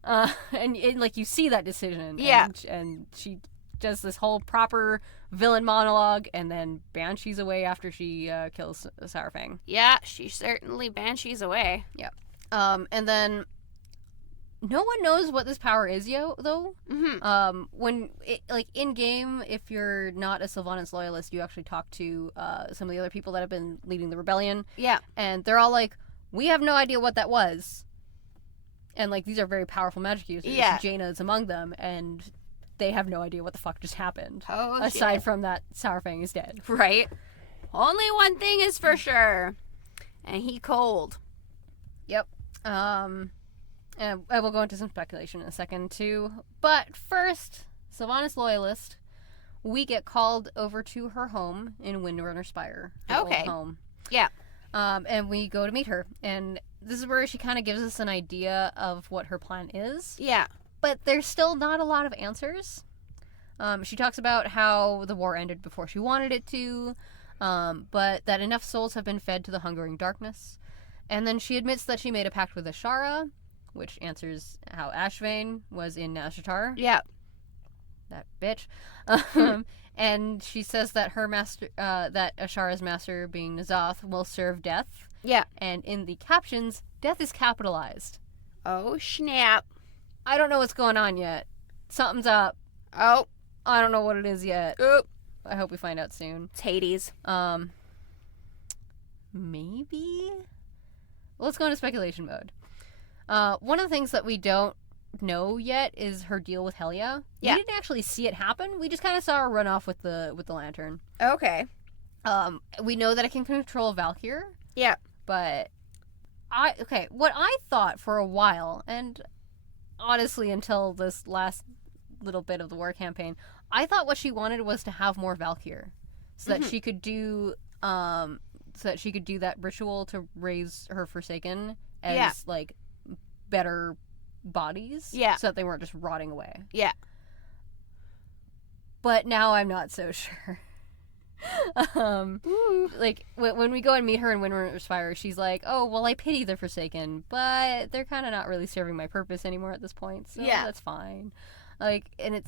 And like, you see that decision. Yeah. And she does this whole proper villain monologue, and then Banshee's away after she kills Sourfang. Yeah, she certainly banshees away. Yeah. And then no one knows what this power is, though. Mm-hmm. When like in game, if you're not a Sylvanas loyalist, you actually talk to some of the other people that have been leading the rebellion. Yeah. And they're all like, we have no idea what that was. And like, these are very powerful magic users. Yeah. Jaina is among them, and they have no idea what the fuck just happened. Oh, aside shit. from that Sourfang is dead. Right. Only one thing is for sure, and he cold. Yep. And I will go into some speculation in a second, too. But first, Sylvanas loyalist, we get called over to her home in Windrunner Spire. Her old home. Yeah. And we go to meet her. And this is where she kind of gives us an idea of what her plan is. Yeah. But there's still not a lot of answers. She talks about how the war ended before she wanted it to, but that enough souls have been fed to the hungering darkness. And then she admits that she made a pact with Ashara, which answers how Ashvane was in Nazjatar. Yeah. That bitch. And she says that her master, that Ashara's master, being N'Zoth, will serve death. Yeah. And in the captions, death is capitalized. Oh, snap. I don't know what's going on yet. Something's up. Oh. I don't know what it is yet. Oop. I hope we find out soon. It's Hades. Maybe? Well, let's go into speculation mode. One of the things that we don't know yet is her deal with Helia. Yeah. We didn't actually see it happen. We just kind of saw her run off with the lantern. Okay. We know that it can control Valkyr. Yeah. But what I thought for a while, and honestly until this last little bit of the war campaign, I thought what she wanted was to have more Valkyr, so that she could do that ritual to raise her Forsaken as like better bodies, so that they weren't just rotting away. Yeah. But now I'm not so sure. Like when we go and meet her in Windrunner Spire, she's like, "Oh, well, I pity the Forsaken, but they're kind of not really serving my purpose anymore at this point, so that's fine." Like, and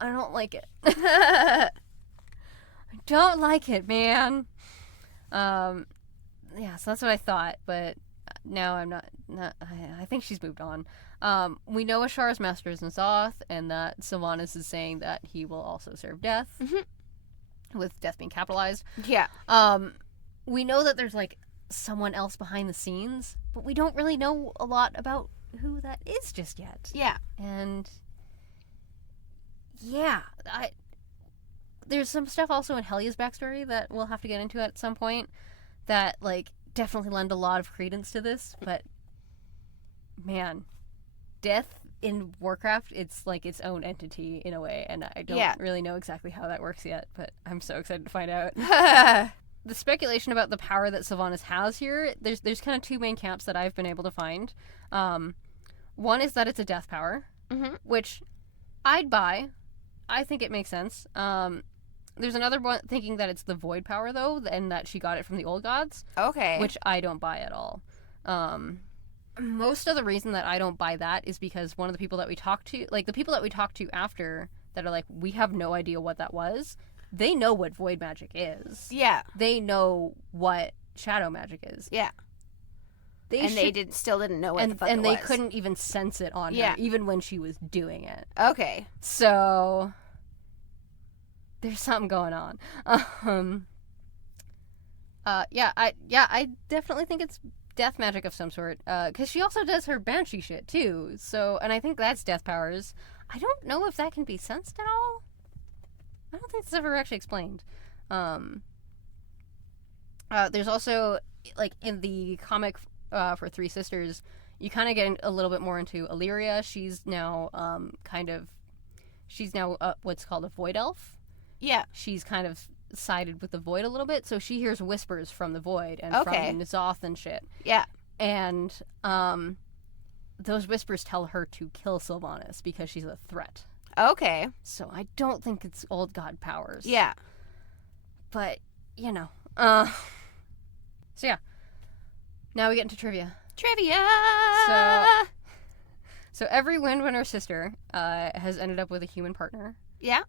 I don't like it. I don't like it, man. Yeah, so that's what I thought, but now I'm not I think she's moved on. We know Ashar's master is N'Zoth, and that Sylvanas is saying that he will also serve death, with death being capitalized. Yeah. We know that there's, like, someone else behind the scenes, but we don't really know a lot about who that is just yet. Yeah. And yeah, there's some stuff also in Helia's backstory that we'll have to get into at some point that, like, definitely lend a lot of credence to this, but man, death in Warcraft, it's like its own entity in a way, and I don't really know exactly how that works yet, but I'm so excited to find out. The speculation about the power that Sylvanas has here, there's kind of two main camps that I've been able to find. One is that it's a death power, which I'd buy. I think it makes sense. There's another one thinking that it's the void power, though, and that she got it from the old gods. Okay. Which I don't buy at all. Most of the reason that I don't buy that is because one of the people that we talked to, like the people that we talked to after that are like, we have no idea what that was, they know what void magic is. Yeah. They know what shadow magic is. Yeah. They still didn't know what the fuck it was. And they couldn't even sense it on her, even when she was doing it. Okay. So there's something going on. I definitely think it's death magic of some sort. Because she also does her banshee shit too. So, and I think that's death powers. I don't know if that can be sensed at all. I don't think it's ever actually explained. There's also, like, in the comic for Three Sisters, you kind of get a little bit more into Illyria. She's now what's called a void elf. Yeah. She's kind of sided with the void a little bit, so she hears whispers from the void and from N'Zoth and shit. Yeah. And those whispers tell her to kill Sylvanas because she's a threat. Okay. So I don't think it's old god powers. Yeah. But, you know. So yeah. Now we get into trivia. Trivia! So every Windrunner sister has ended up with a human partner. Yeah.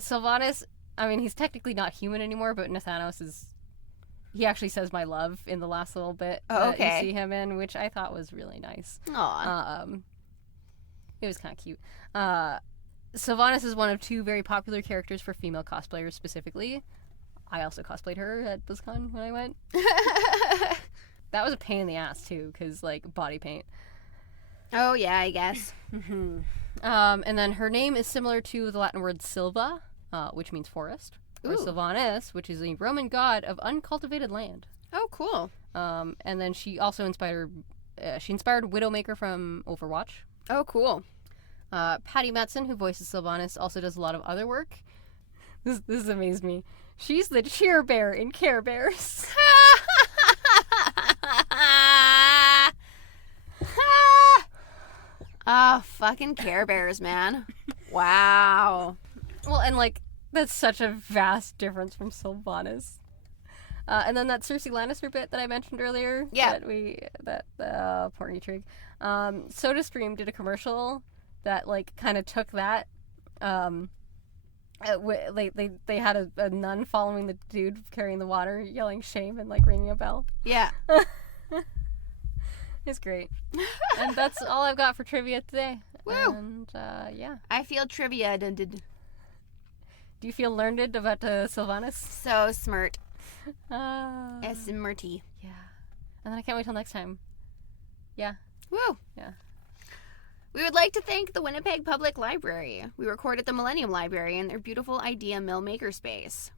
Sylvanas, I mean, he's technically not human anymore, but Nathanos is... He actually says my love in the last little bit that you see him in, which I thought was really nice. Aww. It was kind of cute. Sylvanas is one of two very popular characters for female cosplayers specifically. I also cosplayed her at BlizzCon when I went. That was a pain in the ass, too, because, like, body paint. Oh, yeah, I guess. And then her name is similar to the Latin word Silva, which means forest. Or Sylvanas, which is a Roman god of uncultivated land. Oh, cool. And then she also inspired Widowmaker from Overwatch. Oh, cool. Patty Mattson, who voices Sylvanas, also does a lot of other work. This has amazed me. She's the cheer bear in Care Bears. Fucking Care Bears, man. Wow. Well, and, like, that's such a vast difference from Sylvanas. And then that Cersei Lannister bit that I mentioned earlier. Yeah. Porny trig. SodaStream did a commercial that, like, kind of took that. They had a nun following the dude carrying the water, yelling shame and, like, ringing a bell. Yeah. It's great. And that's all I've got for trivia today. Woo! And, yeah. I feel trivia. Do you feel learned about Sylvanas? So smart. Smarty. Yeah. And then I can't wait till next time. Yeah. Woo! Yeah. We would like to thank the Winnipeg Public Library. We record at the Millennium Library in their beautiful Idea Mill makerspace.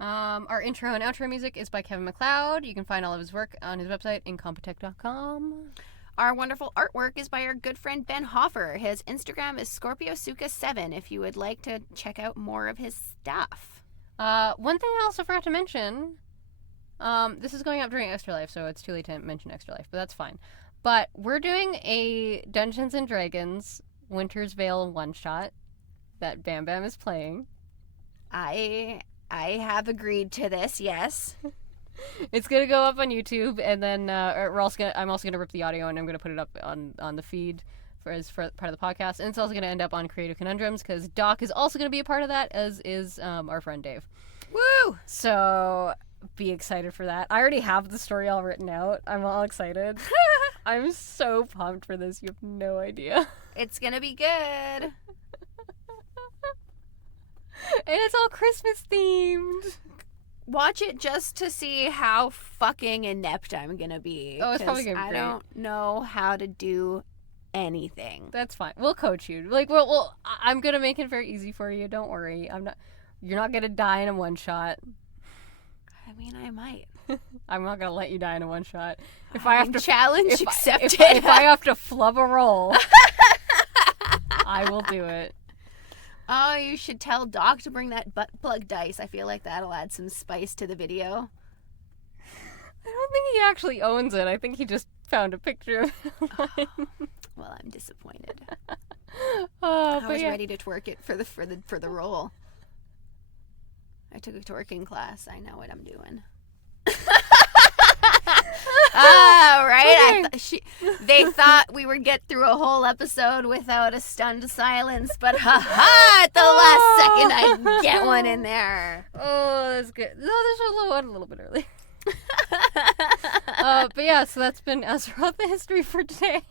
Our intro and outro music is by Kevin MacLeod. You can find all of his work on his website, incompetech.com. Our wonderful artwork is by our good friend Ben Hoffer. His Instagram is ScorpioSuka7 if you would like to check out more of his stuff. One thing I also forgot to mention, this is going up during Extra Life, so it's too late to mention Extra Life, but that's fine. But we're doing a Dungeons & Dragons Winter's Veil one-shot that Bam Bam is playing. I have agreed to this, yes. It's gonna go up on YouTube, and then I'm also gonna rip the audio and I'm gonna put it up on the feed for part of the podcast, and it's also gonna end up on Creative Conundrums because Doc is also gonna be a part of that, as is our friend Dave. Woo! So be excited for that. I already have the story all written out. I'm all excited. I'm so pumped for this. You have no idea. It's gonna be good. And it's all Christmas themed. Watch it just to see how fucking inept I'm gonna be. Oh, it's probably 'cause gonna be I great. don't know how to do anything. That's fine. We'll coach you. I'm gonna make it very easy for you. Don't worry. You're not gonna die in a one shot. I mean, I might. I'm not gonna let you die in a one shot. If I have to challenge if accepted. if I have to flub a roll, I will do it. Oh, you should tell Doc to bring that butt plug dice. I feel like that'll add some spice to the video. I don't think he actually owns it. I think he just found a picture of it. Well, I'm disappointed. Oh, I but was yeah. ready to twerk it for the role. I took a twerking class. I know what I'm doing. Oh, right. Okay. They thought we would get through a whole episode without a stunned silence, but ha-ha, at the last second I get one in there. Oh, that's good. No, this was a little bit early. But yeah, so that's been Azeroth the history for today.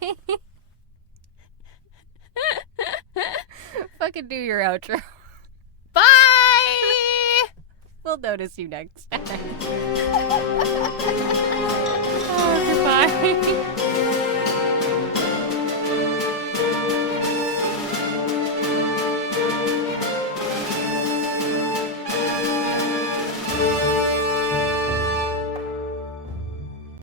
Fucking do your outro. Bye! We'll notice you next time.